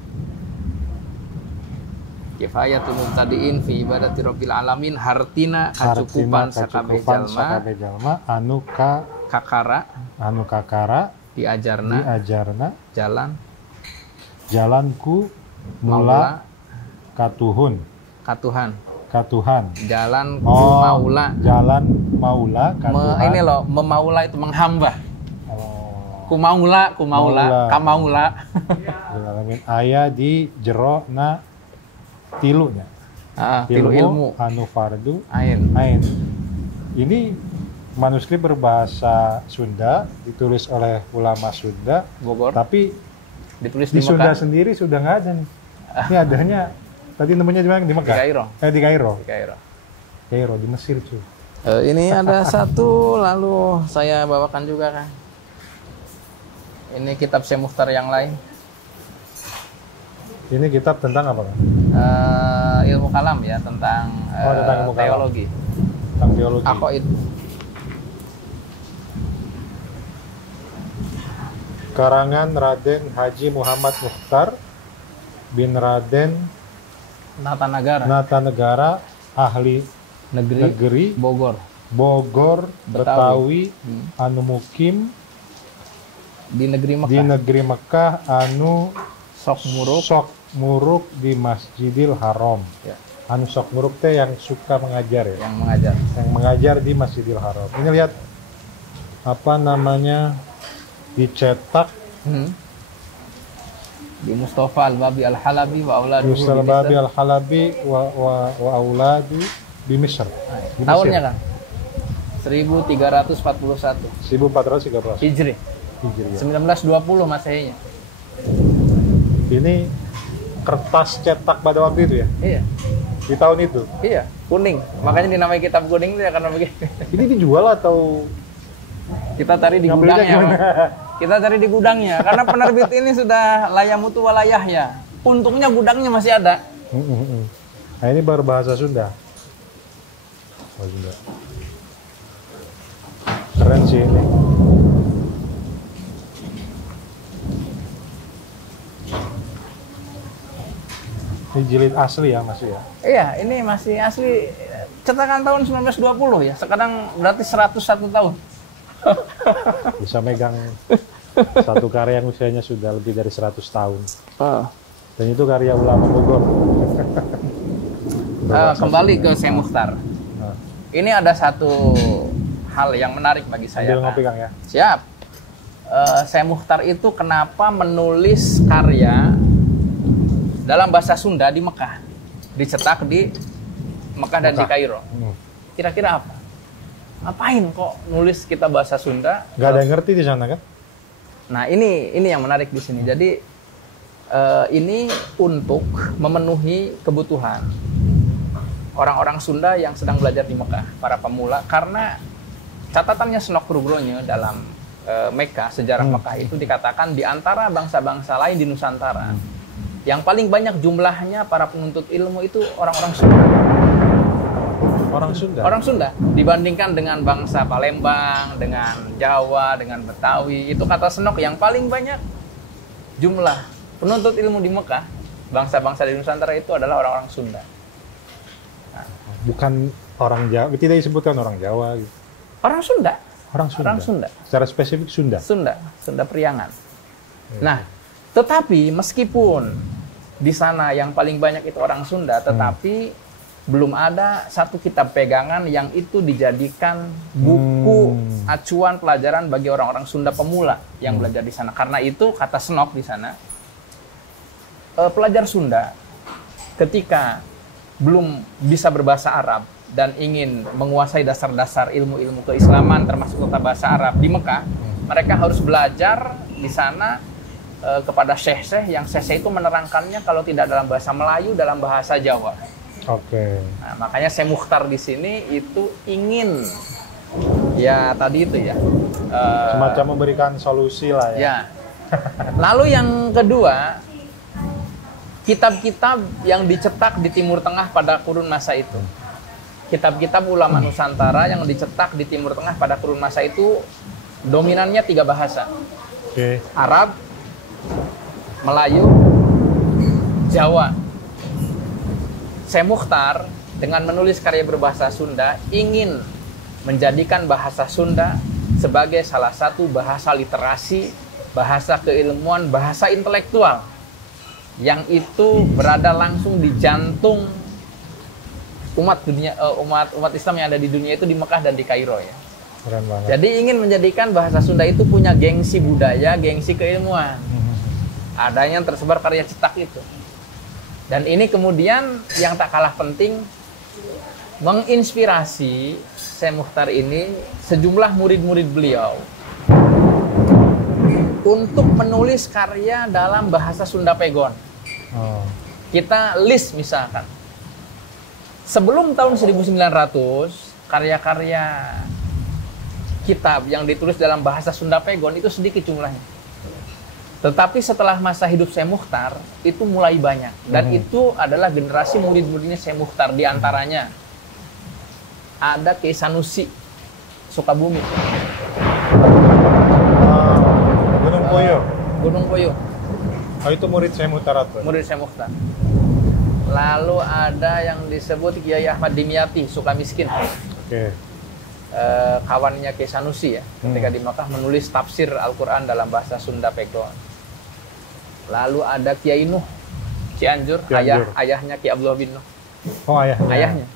Kifayatul Mubtadiin fi ibadati Rabbil Alamin, hartina kacukupan sakabe jalma anu kakara diajarna jalanku mula katuhan jalan maula katuhan. Ini loh, memaula itu menghamba. Kumaula kamaula. Aya di jero na tilunya. Tilu ilmu anu fardu ain. Ini manuskrip berbahasa Sunda, ditulis oleh ulama Sunda, Bogor. Tapi Ditulis Di di Sunda Mekah. sendiri sudah nggak ada nih. Ini adanya tadi namanya di mana? Di Di Mekah. Kairo. Di Kairo. Di Kairo. Kairo di Mesir cuy. Ini ada satu, lalu saya bawakan juga kan. Ini kitab Syekh Mukhtar yang lain. Ini kitab tentang apa kan? Ilmu kalam ya, tentang, tentang ilmu kalam. teologi. Tentang teologi. Aqaid. Karangan Raden Haji Muhammad Mukhtar bin Raden Natanagara. Natanegara, ahli Negeri negeri Bogor. Bogor, Betawi, anu mukim Di negeri Mekah. di negeri Mekah, anu Sok Muruk. sok muruk di Masjidil Haram. Ya, Anu sok muruk teh yang suka mengajar ya, yang mengajar. yang mengajar di Masjidil Haram. Ini lihat apa namanya, dicetak Di Mustafa Al-Babi Al-Halabi wa auladuhu Yusuf bi Babi Misr. Al-Halabi wa auladi di Mesir. Di Tahunnya Mesir. kan 1341 1413 Hijri. Hijriah. 1920 Masehinya. Ini kertas cetak pada waktu itu ya, Iya. di tahun itu. Iya, kuning. Makanya dinamai kitab kuning itu ya karena begini. Ini dijual atau Kita cari di ngambilnya gudangnya. gimana? Bang. Kita cari di gudangnya karena penerbit ini sudah layamutu walayah ya. Untungnya gudangnya masih ada. Nah ini baru bahasa Sunda. Oh, Sunda. Keren sih ini. Ini jilid asli ya masih ya. Iya, ini masih asli cetakan tahun 1920 ya. Sekarang berarti 101 tahun. Bisa megang satu karya yang usianya sudah lebih dari 100 tahun. Dan itu karya ulama Bogor. Kembali ke Syekh Mukhtar. Nah, Ini ada satu hal yang menarik bagi saya. sambil Pak. ngopi Kang ya. Siap. Syekh Mukhtar itu kenapa menulis karya dalam bahasa Sunda di Mekah, dicetak di Mekah dan di Kairo. Kira-kira apa? Ngapain kok nulis kita bahasa Sunda? Gak ada yang ngerti di sana kan? Nah ini yang menarik di sini. Jadi ini untuk memenuhi kebutuhan orang-orang Sunda yang sedang belajar di Mekah, para pemula. Karena catatannya Senok Rugronyo dalam Mekah, sejarah Mekah itu dikatakan di antara bangsa-bangsa lain di Nusantara, yang paling banyak jumlahnya para penuntut ilmu itu orang-orang Sunda. Orang Sunda? Orang Sunda dibandingkan dengan bangsa Palembang, dengan Jawa, dengan Betawi. Itu kata Senok yang paling banyak jumlah penuntut ilmu di Mekah, bangsa-bangsa di Nusantara itu adalah orang-orang Sunda. Nah, bukan orang Jawa, tidak disebutkan orang Jawa gitu. orang Sunda. Orang Sunda. Orang Sunda. Secara spesifik Sunda. Sunda Priangan. Nah, tetapi meskipun di sana yang paling banyak itu orang Sunda, tetapi belum ada satu kitab pegangan yang itu dijadikan buku acuan pelajaran bagi orang-orang Sunda pemula yang belajar di sana. Karena itu kata Senok di sana, pelajar Sunda ketika belum bisa berbahasa Arab dan ingin menguasai dasar-dasar ilmu-ilmu keislaman termasuk tata bahasa Arab di Mekah, mereka harus belajar di sana kepada syekh-syekh yang syekh itu menerangkannya kalau tidak dalam bahasa Melayu, dalam bahasa Jawa. Oke. Nah, makanya Syekh Mukhtar di sini itu ingin ya tadi itu ya Semacam memberikan solusi lah ya. ya. Lalu yang kedua, kitab-kitab yang dicetak di Timur Tengah pada kurun masa itu. Kitab-kitab ulama Nusantara yang dicetak di Timur Tengah pada kurun masa itu dominannya 3 bahasa. Oke. Arab, Melayu, Jawa. Syekh Mukhtar dengan menulis karya berbahasa Sunda ingin menjadikan bahasa Sunda sebagai salah satu bahasa literasi, bahasa keilmuan, bahasa intelektual yang itu berada langsung di jantung umat Islam yang ada di dunia itu di Mekah dan di Kairo ya. Keren banget. Jadi ingin menjadikan bahasa Sunda itu punya gengsi budaya, gengsi keilmuan. Adanya yang tersebar karya cetak itu. Dan ini kemudian yang tak kalah penting menginspirasi Syekh Mukhtar ini sejumlah murid-murid beliau untuk menulis karya dalam bahasa Sunda Pegon. Oh. Kita list misalkan. Sebelum tahun 1900, karya-karya kitab yang ditulis dalam bahasa Sunda Pegon itu sedikit jumlahnya. Tetapi setelah masa hidup Syekh Muchtar, itu mulai banyak. Dan itu adalah generasi murid-muridnya Syekh Muchtar. Di antaranya ada Kiai Sanusi, Sukabumi. Gunung Poyo. Gunung Poyo. Oh, itu murid Syekh Muchtar. Murid Syekh Muchtar. Lalu ada yang disebut Kiai Ahmad Dimyati, Sukamiskin. Oke. Kawannya Kiai Sanusi ya, ketika di Makkah menulis tafsir Al-Quran dalam bahasa Sunda Pegon. Lalu ada Kiai Nuh Cianjur, ayahnya Kiai Abdullah bin Nuh. Oh, ayahnya. Ayahnya.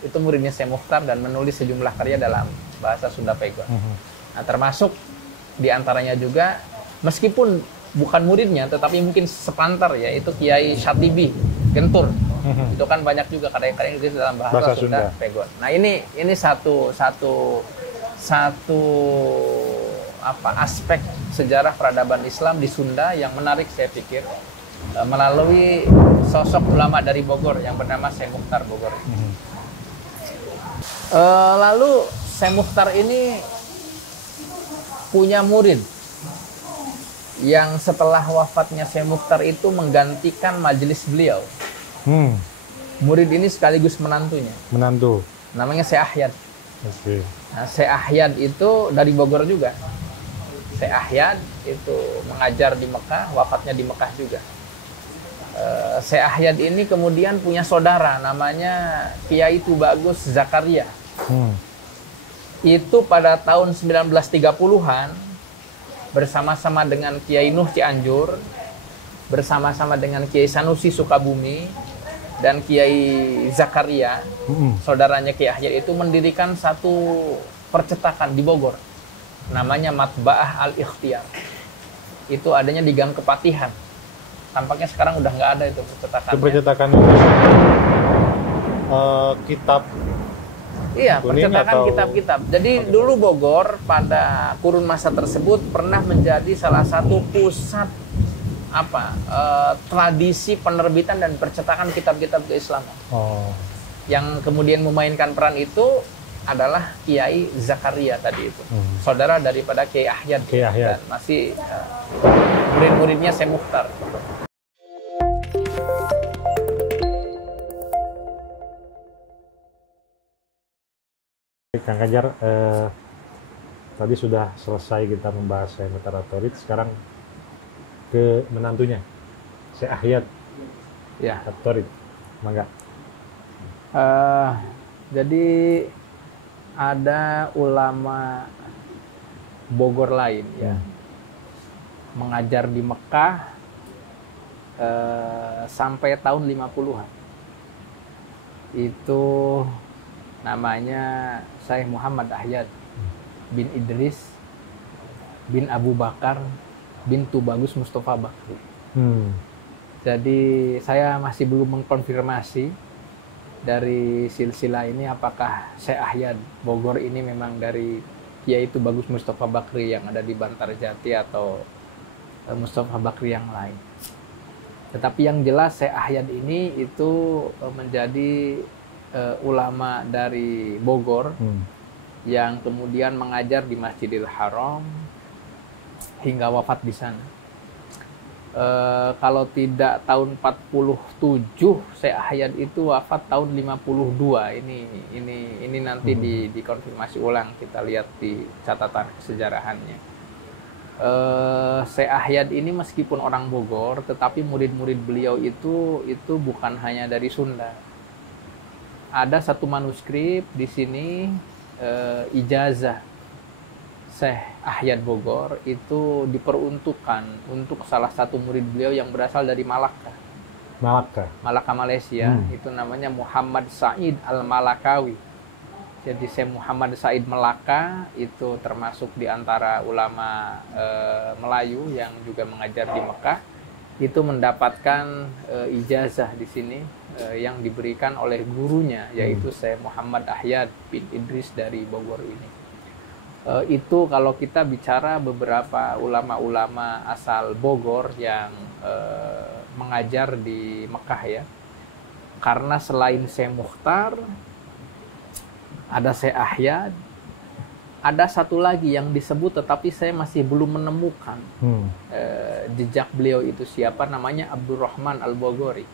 Itu muridnya Syekh Muchtar dan menulis sejumlah karya dalam bahasa Sunda Pegon. Nah, termasuk di antaranya juga, meskipun bukan muridnya, tetapi mungkin sepantar ya, itu Kiai Syatibi, Gentur. Itu kan banyak juga karya-karya yang ditulis dalam bahasa Sunda Pegon. Nah, ini satu aspek sejarah peradaban Islam di Sunda yang menarik saya pikir, melalui sosok ulama dari Bogor yang bernama Syekh Muchtar Bogor. Lalu Syekh Muchtar ini punya murid yang setelah wafatnya Syekh Muchtar itu menggantikan majelis beliau. Murid ini sekaligus menantunya. Menantu. Namanya Syekh Ahyad. Oke. Nah, Syekh Ahyad itu dari Bogor juga. Syekh Ahyad itu mengajar di Mekah, wafatnya di Mekah juga. Syekh Ahyad ini kemudian punya saudara namanya Kiai Tubagus Zakaria. Itu pada tahun 1930-an bersama-sama dengan Kiai Nuh Cianjur, bersama-sama dengan Kiai Sanusi Sukabumi dan Kiai Zakaria, saudaranya Kiai Ahyad itu mendirikan satu percetakan di Bogor. Namanya Matba'ah Al-Ikhtiyar. Itu adanya di Gang Kepatihan. Tampaknya sekarang udah nggak ada itu percetakannya. Itu percetakan kitab. Iya, percetakan kitab-kitab. Jadi dulu Bogor pada kurun masa tersebut pernah menjadi salah satu pusat tradisi penerbitan dan percetakan kitab-kitab keislaman. Yang kemudian memainkan peran itu adalah Kiai Zakaria tadi itu, saudara daripada Kiai Ahyad. Dan masih murid-muridnya Syekh Muchtar. Kang Ganjar, tadi sudah selesai kita membahas Syekh Muchtar At-Thorid, sekarang ke menantunya, Syekh Ahyad At-Thorid. Mangga. Jadi ada ulama Bogor lain ya, mengajar di Mekah sampai tahun 50-an. Itu namanya Syekh Muhammad Ahyad bin Idris bin Abu Bakar bin Tubagus Mustafa Bakri. Jadi saya masih belum mengkonfirmasi dari silsilah ini apakah Syekh Ahyad Bogor ini memang dari Kiai Tubagus Mustafa Bakri yang ada di Bantarjati atau Mustafa Bakri yang lain. Tetapi yang jelas Syekh Ahyad ini itu menjadi ulama dari Bogor yang kemudian mengajar di Masjidil Haram hingga wafat di sana. Kalau tidak tahun 47, Syekh Ahyad itu wafat tahun 52. Ini nanti dikonfirmasi ulang, kita lihat di catatan kesejarahannya. Syekh Ahyad ini meskipun orang Bogor, tetapi murid-murid beliau itu bukan hanya dari Sunda. Ada satu manuskrip di sini, ijazah Syekh Ahyad Bogor itu diperuntukkan untuk salah satu murid beliau yang berasal dari Malaka, Malaysia. Itu namanya Muhammad Said Al-Malakawi. Jadi Syekh Muhammad Said Malaka itu termasuk di antara ulama Melayu yang juga mengajar di Mekah. Itu mendapatkan ijazah di sini yang diberikan oleh gurunya, yaitu Syekh Muhammad Ahyad bin Idris dari Bogor ini. Itu kalau kita bicara beberapa ulama-ulama asal Bogor yang mengajar di Mekah ya. Karena selain Syekh Mukhtar, ada Syekh Ahyad, ada satu lagi yang disebut tetapi saya masih belum menemukan jejak beliau itu siapa, namanya Abdurrahman Al-Bogori.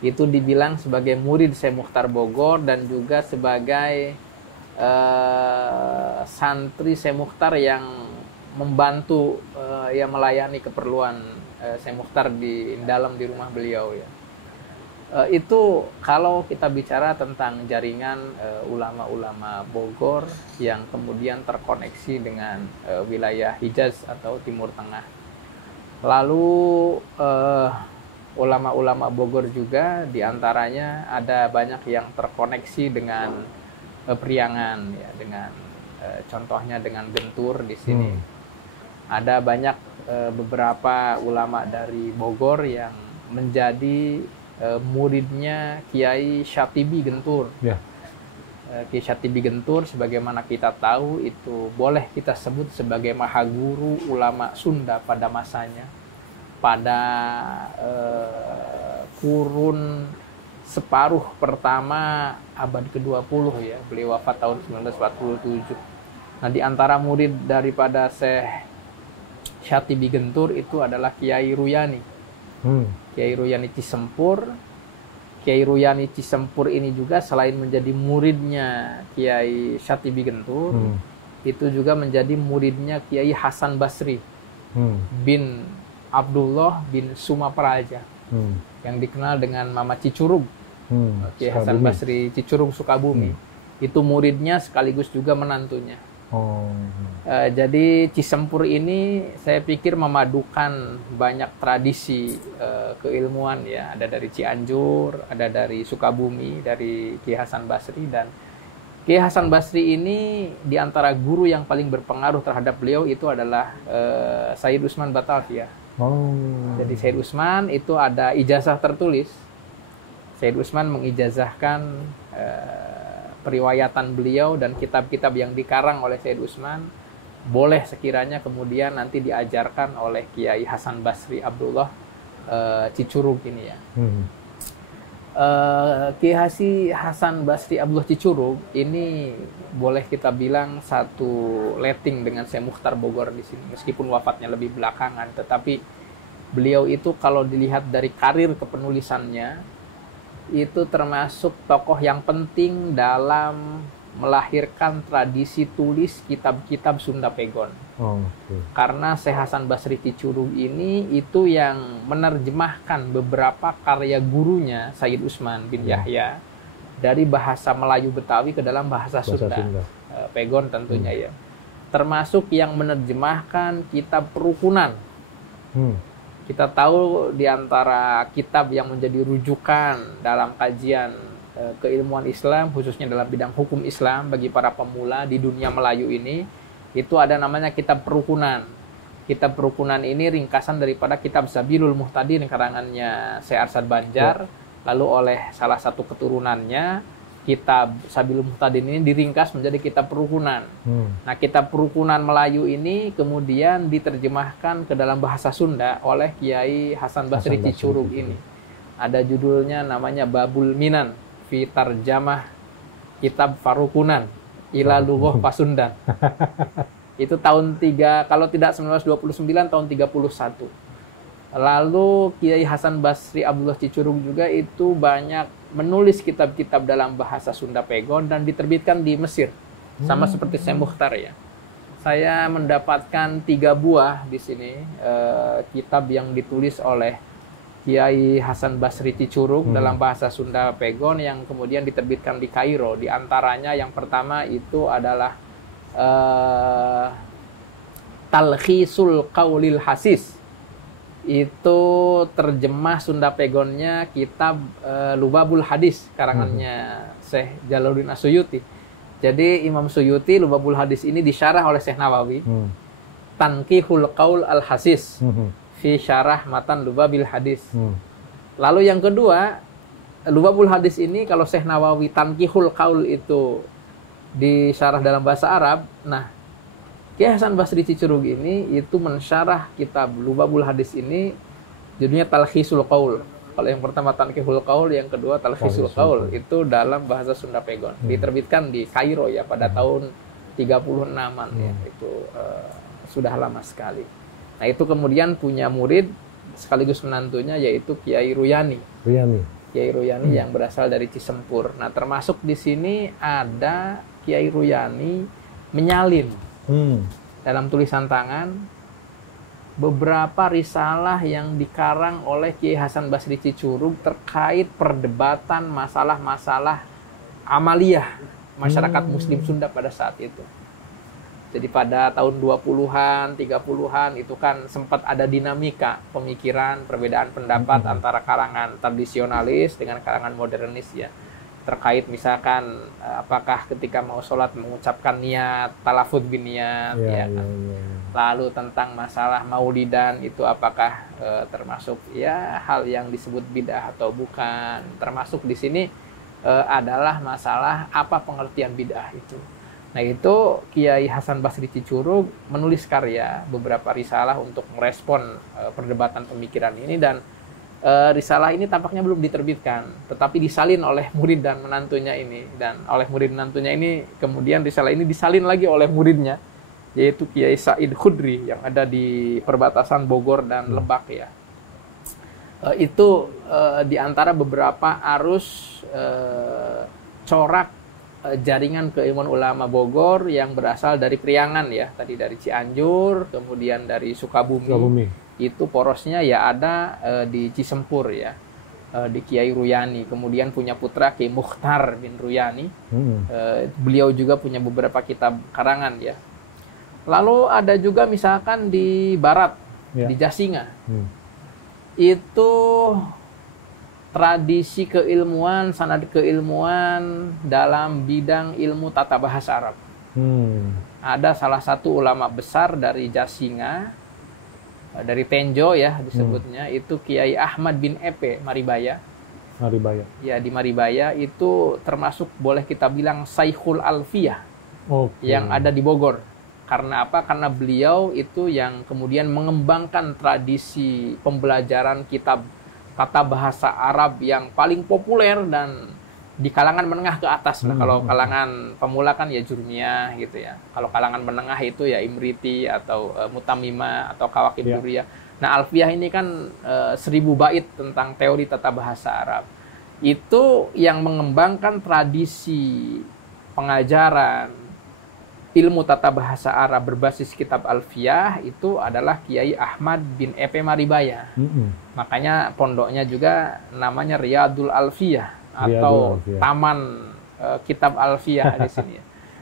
Itu dibilang sebagai murid Syekh Mukhtar Bogor dan juga sebagai santri Syekh Mukhtar yang membantu ya melayani keperluan Syekh Mukhtar di rumah beliau ya. Itu kalau kita bicara tentang jaringan ulama-ulama Bogor yang kemudian terkoneksi dengan wilayah Hijaz atau Timur Tengah. Lalu ulama-ulama Bogor juga diantaranya ada banyak yang terkoneksi dengan Priangan ya, dengan contohnya dengan Gentur di sini. Ada banyak beberapa ulama dari Bogor yang menjadi muridnya Kiai Syatibi Gentur. Kiai Syatibi Gentur sebagaimana kita tahu itu boleh kita sebut sebagai mahaguru ulama Sunda pada masanya. Pada kurun separuh pertama abad ke-20 ya, beliau wafat tahun 1947. Nah, di antara murid daripada Syekh Syatibi Gentur itu adalah Kiai Ruyani. Kiai Ruyani Cisempur. Kiai Ruyani Cisempur ini juga selain menjadi muridnya Kiai Syatibi Gentur, itu juga menjadi muridnya Kiai Hasan Basri bin Abdullah bin Sumapraja, yang dikenal dengan Mama Cicurug. Kiai Hasan Basri Cicurug Sukabumi. Itu muridnya sekaligus juga menantunya. Jadi Cisempur ini saya pikir memadukan banyak tradisi keilmuan ya. Ada dari Cianjur, ada dari Sukabumi, dari Kiai Hasan Basri. Dan Kiai Hasan Basri ini diantara guru yang paling berpengaruh terhadap beliau itu adalah Sayyid Usman Batavia. Jadi Sayyid Usman itu ada ijazah tertulis. Sayyid Usman mengijazahkan periwayatan beliau dan kitab-kitab yang dikarang oleh Sayyid Usman boleh sekiranya kemudian nanti diajarkan oleh Kiai Hasan Basri Abdullah Cicurug ini ya. Kiai Hasan Basri Abdullah Cicurug ini boleh kita bilang satu letting dengan Syekh Mukhtar Bogor di sini, meskipun wafatnya lebih belakangan, tetapi beliau itu kalau dilihat dari karir kepenulisannya itu termasuk tokoh yang penting dalam melahirkan tradisi tulis kitab-kitab Sunda Pegon. Karena Syekh Hasan Basri Cicurug ini itu yang menerjemahkan beberapa karya gurunya Sayyid Usman bin Yahya dari bahasa Melayu Betawi ke dalam bahasa Sunda. Pegon tentunya ya. Termasuk yang menerjemahkan kitab perukunan. Kita tahu di antara kitab yang menjadi rujukan dalam kajian keilmuan Islam, khususnya dalam bidang hukum Islam bagi para pemula di dunia Melayu ini, itu ada namanya kitab perukunan. Kitab perukunan ini ringkasan daripada kitab Sabilul Muhtadin karangannya Syekh Arsad Banjar, lalu oleh salah satu keturunannya kitab Sabilul Muhtadin ini diringkas menjadi kitab perukunan. Nah, kitab perukunan Melayu ini kemudian diterjemahkan ke dalam bahasa Sunda oleh Kiai Hasan Basri Cicurug ini. Ada judulnya namanya Babul Minan fi Tarjamah Kitab Farukunan ila Lughah Pasundan. Itu tahun 3, kalau tidak 1929, tahun 31. Lalu Kiai Hasan Basri Abdullah Cicurug juga itu banyak menulis kitab-kitab dalam bahasa Sunda Pegon dan diterbitkan di Mesir. Sama seperti Syekh Mukhtar ya. Saya mendapatkan 3 buah di sini kitab yang ditulis oleh Kiai Hasan Basri Cicurug dalam bahasa Sunda Pegon yang kemudian diterbitkan di Kairo. Di antaranya yang pertama itu adalah Talkhisul Qaulil Hasis. Itu terjemah Sunda Pegonnya kitab Lubabul Hadis karangannya Syekh Jalaluddin As-Suyuti. Jadi Imam Suyuti Lubabul Hadis ini disyarah oleh Syekh Nawawi. Tanqihul Qaul Al-Hasis fi syarah matan Lubabil Hadis. Lalu yang kedua, Lubabul Hadis ini kalau Syekh Nawawi Tanqihul Qaul itu disyarah dalam bahasa Arab. Nah, Kiai Hasan Basri Cicurug ini itu mensyarah kitab Lubabul Hadis ini, judulnya Talkhisul Qaul. Kalau yang pertama Tanqihul Qaul, yang kedua Talkhisul Qaul, itu dalam bahasa Sunda Pegon. Diterbitkan di Kairo ya pada tahun 36-an ya. Itu sudah lama sekali. Nah, itu kemudian punya murid sekaligus menantunya, yaitu Kiai Ruyani. Kiai Ruyani yang berasal dari Cisempur. Nah, termasuk di sini ada Kiai Ruyani menyalin dalam tulisan tangan beberapa risalah yang dikarang oleh Kiai Hasan Basri Cicurug terkait perdebatan masalah-masalah amaliyah masyarakat Muslim Sunda pada saat itu. Jadi pada tahun 20-an, 30-an itu kan sempat ada dinamika pemikiran, perbedaan pendapat antara kalangan tradisionalis dengan kalangan modernis ya. Terkait misalkan apakah ketika mau sholat mengucapkan niat, talafud bin niat, ya kan. Lalu tentang masalah maulidan itu apakah termasuk ya hal yang disebut bid'ah atau bukan. Termasuk di sini adalah masalah apa pengertian bid'ah itu. Nah, itu Kiai Hasan Basri Cicurug menulis karya beberapa risalah untuk merespon perdebatan pemikiran ini, dan risalah ini tampaknya belum diterbitkan, tetapi disalin oleh murid dan menantunya ini, dan oleh murid menantunya ini kemudian risalah ini disalin lagi oleh muridnya, yaitu Kiai Said Khudri yang ada di perbatasan Bogor dan Lebak ya. Itu di antara beberapa arus corak jaringan keilmuan ulama Bogor yang berasal dari Priangan ya, tadi dari Cianjur, kemudian dari Sukabumi. Itu porosnya ya ada di Cisempur ya, di Kiai Ruyani. Kemudian punya putra Kiai Mukhtar bin Ruyani. Beliau juga punya beberapa kitab karangan ya. Lalu ada juga misalkan di barat, di Jasinga. Itu tradisi keilmuan, sanad keilmuan dalam bidang ilmu tata bahasa Arab. Ada salah satu ulama besar dari Jasinga, dari Tenjo ya disebutnya, itu Kiai Ahmad bin Epe Maribaya. Ya, di Maribaya itu termasuk boleh kita bilang Saikhul Alfiyah yang ada di Bogor. Karena apa? Karena beliau itu yang kemudian mengembangkan tradisi pembelajaran kitab tata bahasa Arab yang paling populer dan di kalangan menengah ke atas lah. Kalau kalangan pemula kan ya Jurmiyah gitu ya. Kalau kalangan menengah itu ya Imriti atau Mutamimah atau Kawakib Duriyah. Nah, Alfiyah ini kan 1000 bait tentang teori tata bahasa Arab. Itu yang mengembangkan tradisi pengajaran ilmu tata bahasa Arab berbasis kitab Alfiyah itu adalah Kiai Ahmad bin Epe Maribaya. Makanya pondoknya juga namanya Riyadul Alfiyah atau Taman Kitab Alfiyah di sini.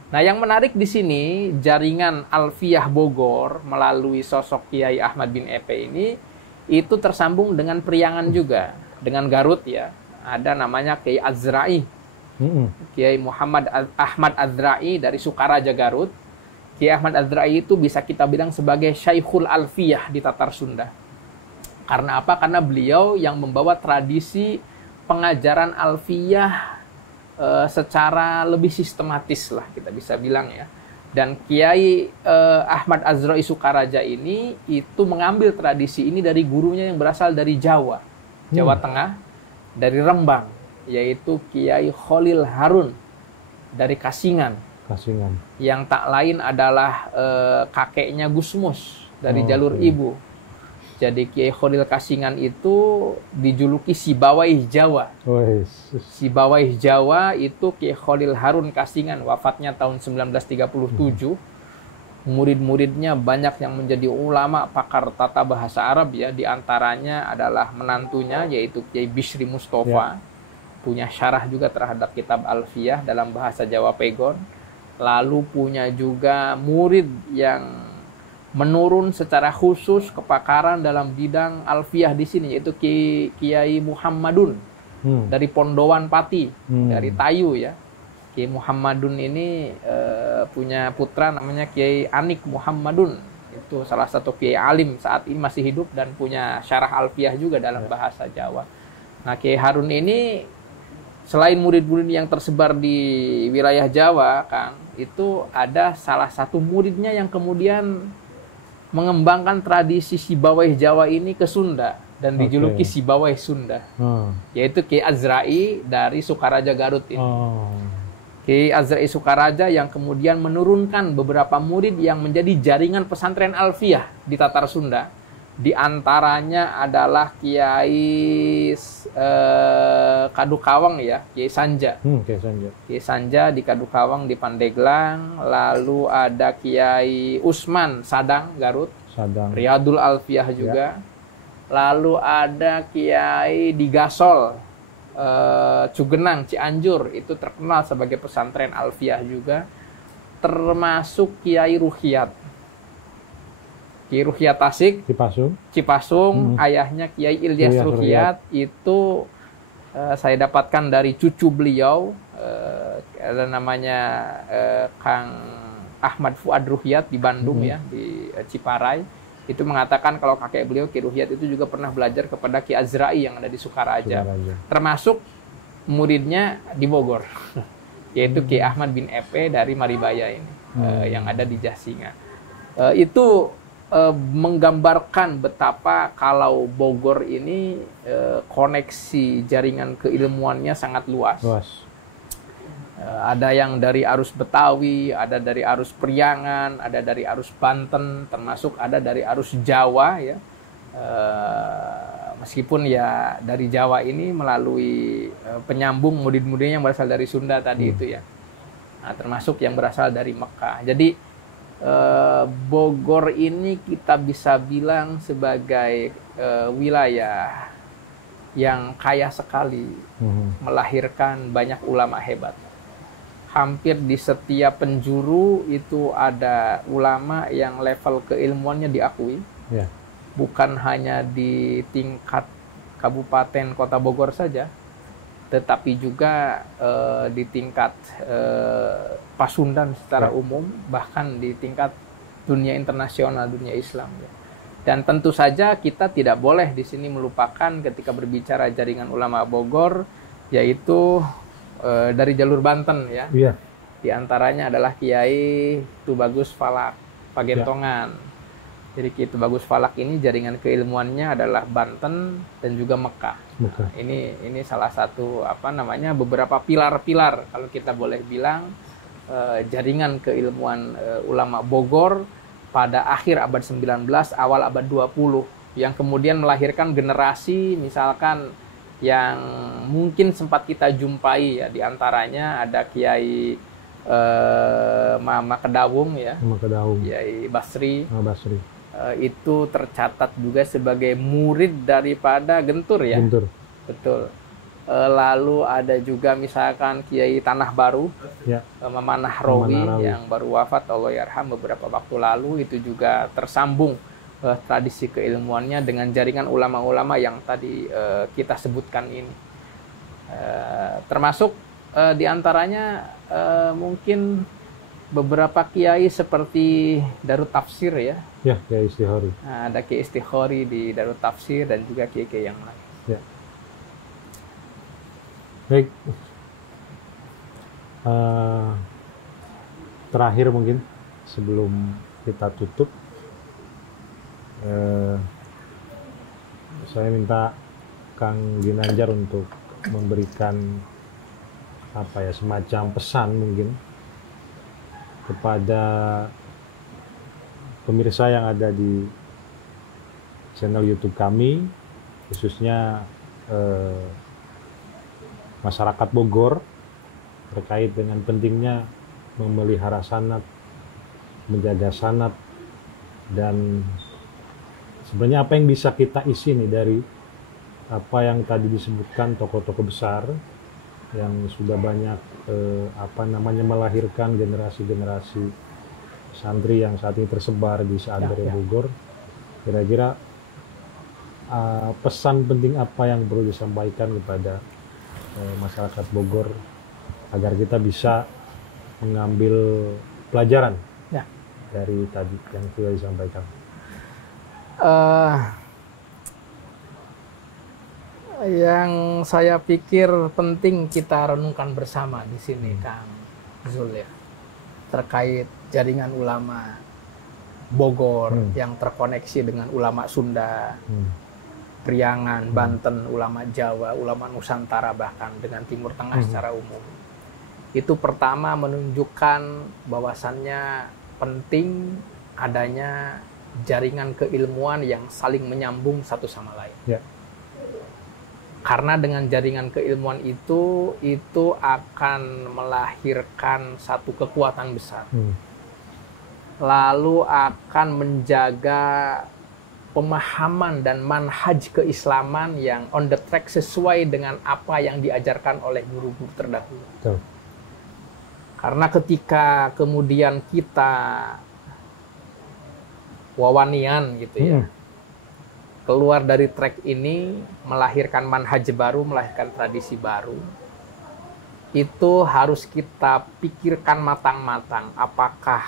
Nah, yang menarik di sini jaringan Alfiyah Bogor melalui sosok Kiai Ahmad bin Epe ini itu tersambung dengan Priangan juga, dengan Garut ya. Ada namanya Kiai Azra'i. Kiai Muhammad Ahmad Azra'i dari Sukaraja Garut. Kiai Ahmad Azra'i itu bisa kita bilang sebagai Syekhul Alfiyah di Tatar Sunda. Karena apa? Karena beliau yang membawa tradisi pengajaran Alfiyah secara lebih sistematis lah kita bisa bilang ya. Dan Kiai Ahmad Azra'i Sukaraja ini itu mengambil tradisi ini dari gurunya yang berasal dari Jawa Tengah, dari Rembang, yaitu Kiai Khalil Harun dari Kasingan. Yang tak lain adalah kakeknya Gusmus dari jalur ibu. Jadi Kiai Khalil Kasingan itu dijuluki Sibawaih Jawa. Sibawaih Jawa itu Kiai Khalil Harun Kasingan, wafatnya tahun 1937. Murid-muridnya banyak yang menjadi ulama pakar tata bahasa Arab ya. Di antaranya adalah menantunya yaitu Kiai Bishri Mustafa. Punya syarah juga terhadap kitab Alfiyah dalam bahasa Jawa Pegon. Lalu punya juga murid yang menurun secara khusus kepakaran dalam bidang Alfiyah di sini, yaitu Kiai Muhammadun dari Pondowan Pati, dari Tayu ya. Kiai Muhammadun ini punya putra namanya Kiai Anik Muhammadun. Itu salah satu kiai alim saat ini masih hidup dan punya syarah Alfiyah juga dalam bahasa Jawa. Nah, Kiai Harun ini selain murid-murid yang tersebar di wilayah Jawa, Kang, itu ada salah satu muridnya yang kemudian mengembangkan tradisi Sibawai Jawa ini ke Sunda dan dijuluki Sibawai Sunda, yaitu Kiai Azrai dari Sukaraja Garut ini. Kiai Azrai Sukaraja yang kemudian menurunkan beberapa murid yang menjadi jaringan pesantren Alfiyah di Tatar Sunda. Di antaranya adalah Kiai Kadukawang ya, Kiai Sanja. Kiai Sanja di Kadukawang di Pandeglang, lalu ada Kiai Usman Sadang Garut, Riyadul Alfiyah juga. Lalu ada Kiai di Gasol, Cugenang, Cianjur, itu terkenal sebagai pesantren Alfiyah juga. Termasuk Kiai Ruhiyat. Kiai Ruhiyat Tasik, Cipasung, ayahnya Kiai Ilyas Ruhiyat itu saya dapatkan dari cucu beliau, ada namanya Kang Ahmad Fuad Ruhiyat di Bandung ya, di Ciparai. Itu mengatakan kalau kakek beliau Kiai Ruhiyat itu juga pernah belajar kepada Kiai Azrai yang ada di Sukaraja. Termasuk muridnya di Bogor, yaitu Kiai Ahmad bin Epe dari Maribaya ini, yang ada di Jasinga. Itu menggambarkan betapa kalau Bogor ini koneksi jaringan keilmuannya sangat luas. Ada yang dari arus Betawi, ada dari arus Priangan, ada dari arus Banten, termasuk ada dari arus Jawa ya. Meskipun ya dari Jawa ini melalui penyambung murid-mudidnya yang berasal dari Sunda tadi itu ya. Nah, termasuk yang berasal dari Mekah. Jadi Bogor ini kita bisa bilang sebagai wilayah yang kaya sekali, melahirkan banyak ulama hebat. Hampir di setiap penjuru itu ada ulama yang level keilmuannya diakui, bukan hanya di tingkat kabupaten kota Bogor saja, tetapi juga di tingkat Pasundan secara umum, bahkan di tingkat dunia internasional, dunia Islam. Ya. Dan tentu saja kita tidak boleh di sini melupakan ketika berbicara jaringan ulama Bogor, yaitu dari jalur Banten ya. Di antaranya adalah Kiai Tubagus Falak, Pagentongan. Jadi Kiai Tubagus Falak ini jaringan keilmuannya adalah Banten dan juga Mekah. Nah, ini salah satu beberapa pilar-pilar kalau kita boleh bilang jaringan keilmuan ulama Bogor pada akhir abad 19, awal abad 20 yang kemudian melahirkan generasi misalkan yang mungkin sempat kita jumpai ya, di antaranya ada Kiai Mama Kedawung ya. Kiai Basri. Itu tercatat juga sebagai murid daripada Gentur ya. Betul. Lalu ada juga misalkan Kiai Tanah Baru, Memanah Rawi yang baru wafat Allah yarham beberapa waktu lalu, itu juga tersambung tradisi keilmuannya dengan jaringan ulama-ulama yang tadi kita sebutkan ini. Termasuk diantaranya mungkin beberapa kiai seperti Darut Tafsir ya. Kiai Istihori. Nah, ada Kiai Istihori di Darut Tafsir dan juga kiai-kiai yang lain. Baik, terakhir mungkin sebelum kita tutup, saya minta Kang Ginanjar untuk memberikan semacam pesan mungkin kepada pemirsa yang ada di channel YouTube kami, khususnya masyarakat Bogor, terkait dengan pentingnya memelihara sanad, menjaga sanad, dan sebenarnya apa yang bisa kita isi nih dari apa yang tadi disebutkan tokoh-tokoh besar yang sudah banyak melahirkan generasi-generasi santri yang saat ini tersebar di Seantero Bogor. Kira-kira pesan penting apa yang perlu disampaikan kepada masyarakat Bogor agar kita bisa mengambil pelajaran dari tadi yang sudah disampaikan? Yang saya pikir penting kita renungkan bersama di sini, Kang Zul, ya, terkait jaringan ulama Bogor yang terkoneksi dengan ulama Sunda, Priangan, Banten, ulama Jawa, ulama Nusantara, bahkan dengan Timur Tengah secara umum. Itu pertama menunjukkan bahwasannya penting adanya jaringan keilmuan yang saling menyambung satu sama lain. Ya. Karena dengan jaringan keilmuan itu akan melahirkan satu kekuatan besar. Lalu akan menjaga pemahaman dan manhaj keislaman yang on the track sesuai dengan apa yang diajarkan oleh guru-guru terdahulu. Betul. Karena ketika kemudian kita wawanian gitu ya, keluar dari track ini, melahirkan manhaj baru, melahirkan tradisi baru, itu harus kita pikirkan matang-matang apakah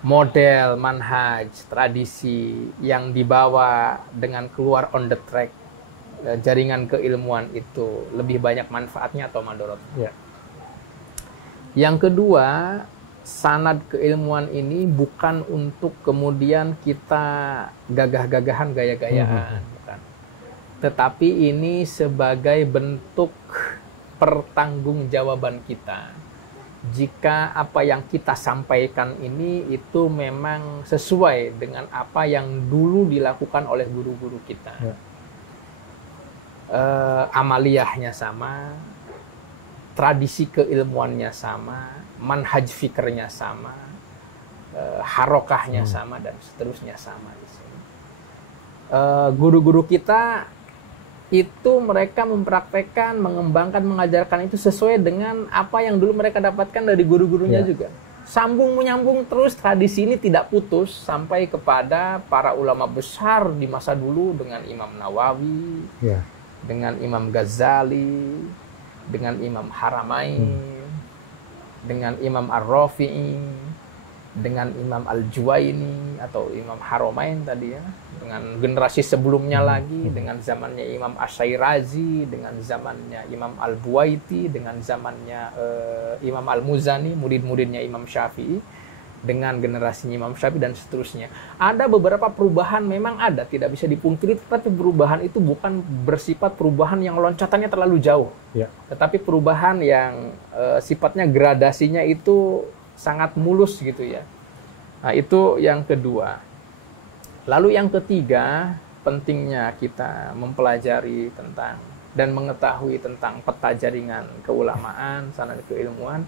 model, manhaj, tradisi yang dibawa dengan keluar on the track jaringan keilmuan itu lebih banyak manfaatnya atau madorotnya. Ya. Yang kedua, sanad keilmuan ini bukan untuk kemudian kita gagah-gagahan, gaya-gayaan, bukan. Tetapi ini sebagai bentuk pertanggungjawaban kita. Jika apa yang kita sampaikan ini itu memang sesuai dengan apa yang dulu dilakukan oleh guru-guru kita. Ya. Amaliyahnya sama, tradisi keilmuannya sama, manhaj fikirnya sama, harokahnya sama, dan seterusnya sama di sini. Guru-guru kita itu mereka mempraktekkan, mengembangkan, mengajarkan itu sesuai dengan apa yang dulu mereka dapatkan dari guru-gurunya juga. Sambung menyambung terus, tradisi ini tidak putus sampai kepada para ulama besar di masa dulu dengan Imam Nawawi, dengan Imam Ghazali, dengan Imam Haramain, dengan Imam Ar-Rafi'i, dengan Imam Al-Juwaini atau Imam Haramain tadi ya, dengan generasi sebelumnya lagi, dengan zamannya Imam Asy-Syairazi, dengan zamannya Imam Al-Buwaiti, dengan zamannya Imam Al-Muzani, murid-muridnya Imam Syafi'i, dengan generasinya Imam Syafi'i, dan seterusnya. Ada beberapa perubahan, memang ada, tidak bisa dipungkiri, tetapi perubahan itu bukan bersifat perubahan yang loncatannya terlalu jauh, tetapi perubahan yang sifatnya gradasinya itu sangat mulus gitu ya. Nah, itu yang kedua. Lalu yang ketiga, pentingnya kita mempelajari tentang dan mengetahui tentang peta jaringan keulamaan, sanad keilmuan.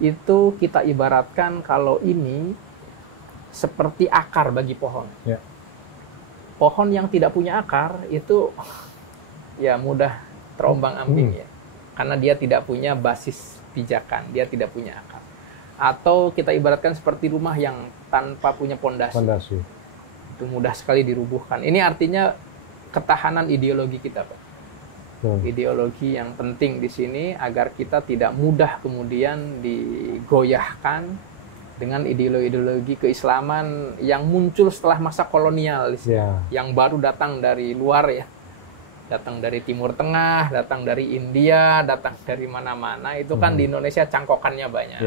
Itu kita ibaratkan kalau ini seperti akar bagi pohon. Ya. Pohon yang tidak punya akar itu ya mudah terombang-ambing ya, karena dia tidak punya basis pijakan, dia tidak punya akar. Atau kita ibaratkan seperti rumah yang tanpa punya pondasi. Itu mudah sekali dirubuhkan. Ini artinya ketahanan ideologi kita, Pak. Ideologi yang penting di sini agar kita tidak mudah kemudian digoyahkan dengan ideologi keislaman yang muncul setelah masa kolonial di sini, yang baru datang dari luar ya, datang dari Timur Tengah, datang dari India, datang dari mana-mana. Itu kan di Indonesia cangkokannya banyak.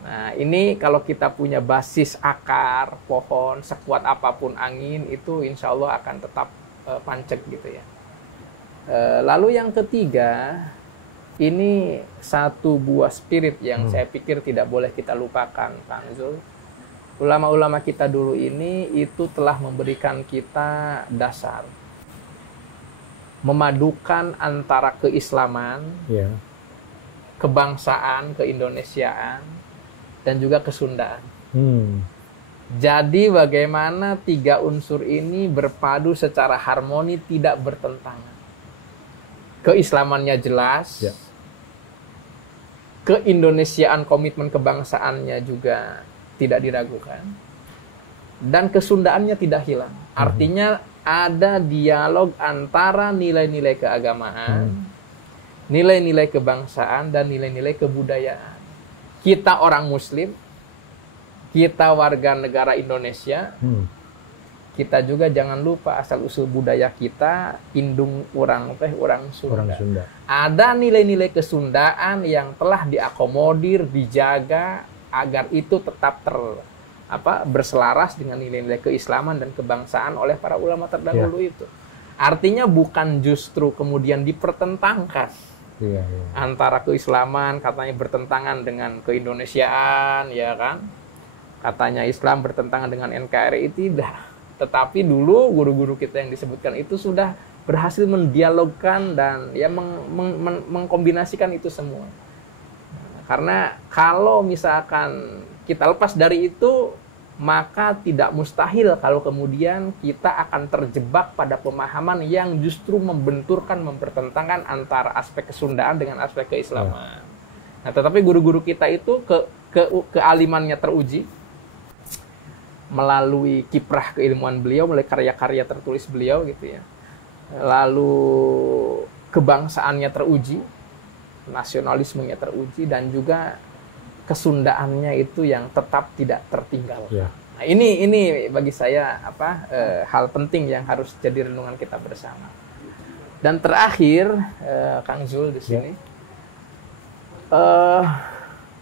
Nah, ini kalau kita punya basis akar pohon, sekuat apapun angin, itu insya Allah akan tetap pancek gitu ya. Lalu yang ketiga, ini satu buah spirit yang saya pikir tidak boleh kita lupakan, Kang Zul. Ulama-ulama kita dulu ini itu telah memberikan kita dasar, memadukan antara keislaman, kebangsaan, keindonesiaan, dan juga kesundaan. Jadi bagaimana tiga unsur ini berpadu secara harmoni, tidak bertentangan. Keislamannya jelas, keindonesiaan, komitmen kebangsaannya juga tidak diragukan, dan kesundaannya tidak hilang. Artinya ada dialog antara nilai-nilai keagamaan, nilai-nilai kebangsaan, dan nilai-nilai kebudayaan. Kita orang Muslim, kita warga negara Indonesia, kita juga jangan lupa asal usul budaya kita indung orang Sunda. Orang Sunda. Ada nilai-nilai kesundaan yang telah diakomodir, dijaga agar itu tetap berselaras dengan nilai-nilai keislaman dan kebangsaan oleh para ulama terdahulu itu. Artinya bukan justru kemudian dipertentangkan antara keislaman katanya bertentangan dengan keindonesiaan, ya kan? Katanya Islam bertentangan dengan NKRI, tidak. Tetapi dulu guru-guru kita yang disebutkan itu sudah berhasil mendialogkan dan ya mengkombinasikan itu semua. Karena kalau misalkan kita lepas dari itu, maka tidak mustahil kalau kemudian kita akan terjebak pada pemahaman yang justru membenturkan, mempertentangkan antara aspek kesundaan dengan aspek keislaman. Nah, tetapi guru-guru kita itu kealimannya teruji melalui kiprah keilmuan beliau, melalui karya-karya tertulis beliau gitu ya. Lalu kebangsaannya teruji, nasionalismenya teruji, dan juga kesundaannya itu yang tetap tidak tertinggal. Nah, ini bagi saya hal penting yang harus jadi renungan kita bersama. Dan terakhir, Kang Zul di sini,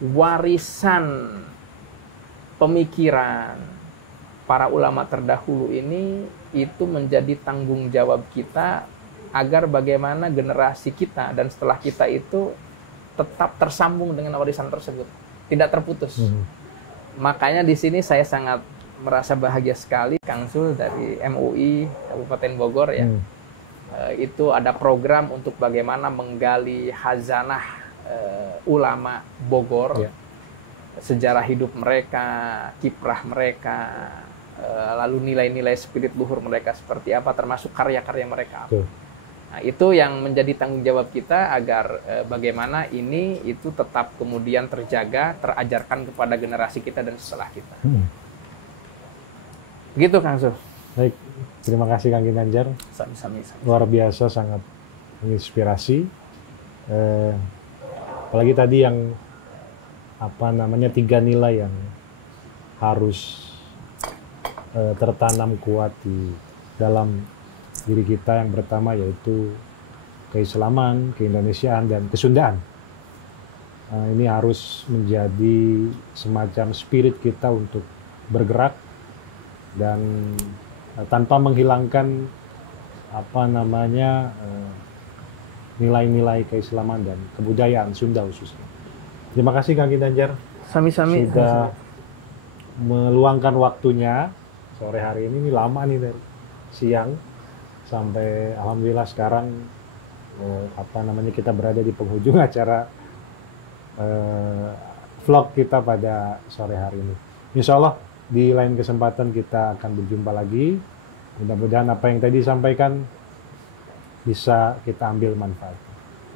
warisan pemikiran para ulama terdahulu ini itu menjadi tanggung jawab kita agar bagaimana generasi kita dan setelah kita itu tetap tersambung dengan warisan tersebut, tidak terputus. Makanya di sini saya sangat merasa bahagia sekali, Kang Zul, dari MUI Kabupaten Bogor ya. Itu ada program untuk bagaimana menggali khazanah ulama Bogor, sejarah hidup mereka, kiprah mereka, lalu nilai-nilai spirit luhur mereka seperti apa, termasuk karya-karya mereka. Nah, itu yang menjadi tanggung jawab kita agar bagaimana ini itu tetap kemudian terjaga, terajarkan kepada generasi kita dan setelah kita. Begitu, Kang Zul. Baik, terima kasih Kang Ginanjar. Sami-sami. Luar biasa, sangat menginspirasi. Apalagi tadi yang 3 nilai yang harus tertanam kuat di dalam diri kita. Yang pertama yaitu keislaman, keindonesiaan, dan kesundaan. Ini harus menjadi semacam spirit kita untuk bergerak dan tanpa menghilangkan nilai-nilai keislaman dan kebudayaan Sunda khususnya. Terima kasih Kang Ginanjar. Sami-sami. Sudah meluangkan waktunya sore hari ini lama nih, dari siang sampai alhamdulillah sekarang kita berada di penghujung acara vlog kita pada sore hari ini. Insya Allah di lain kesempatan kita akan berjumpa lagi. Mudah-mudahan apa yang tadi disampaikan bisa kita ambil manfaat.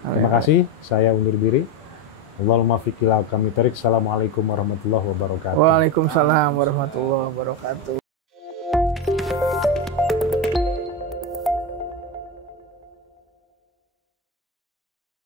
Terima kasih. Saya undur diri. Allahumma fiqhil kami tarik. Assalamualaikum warahmatullahi wabarakatuh. Waalaikumsalam warahmatullahi wabarakatuh.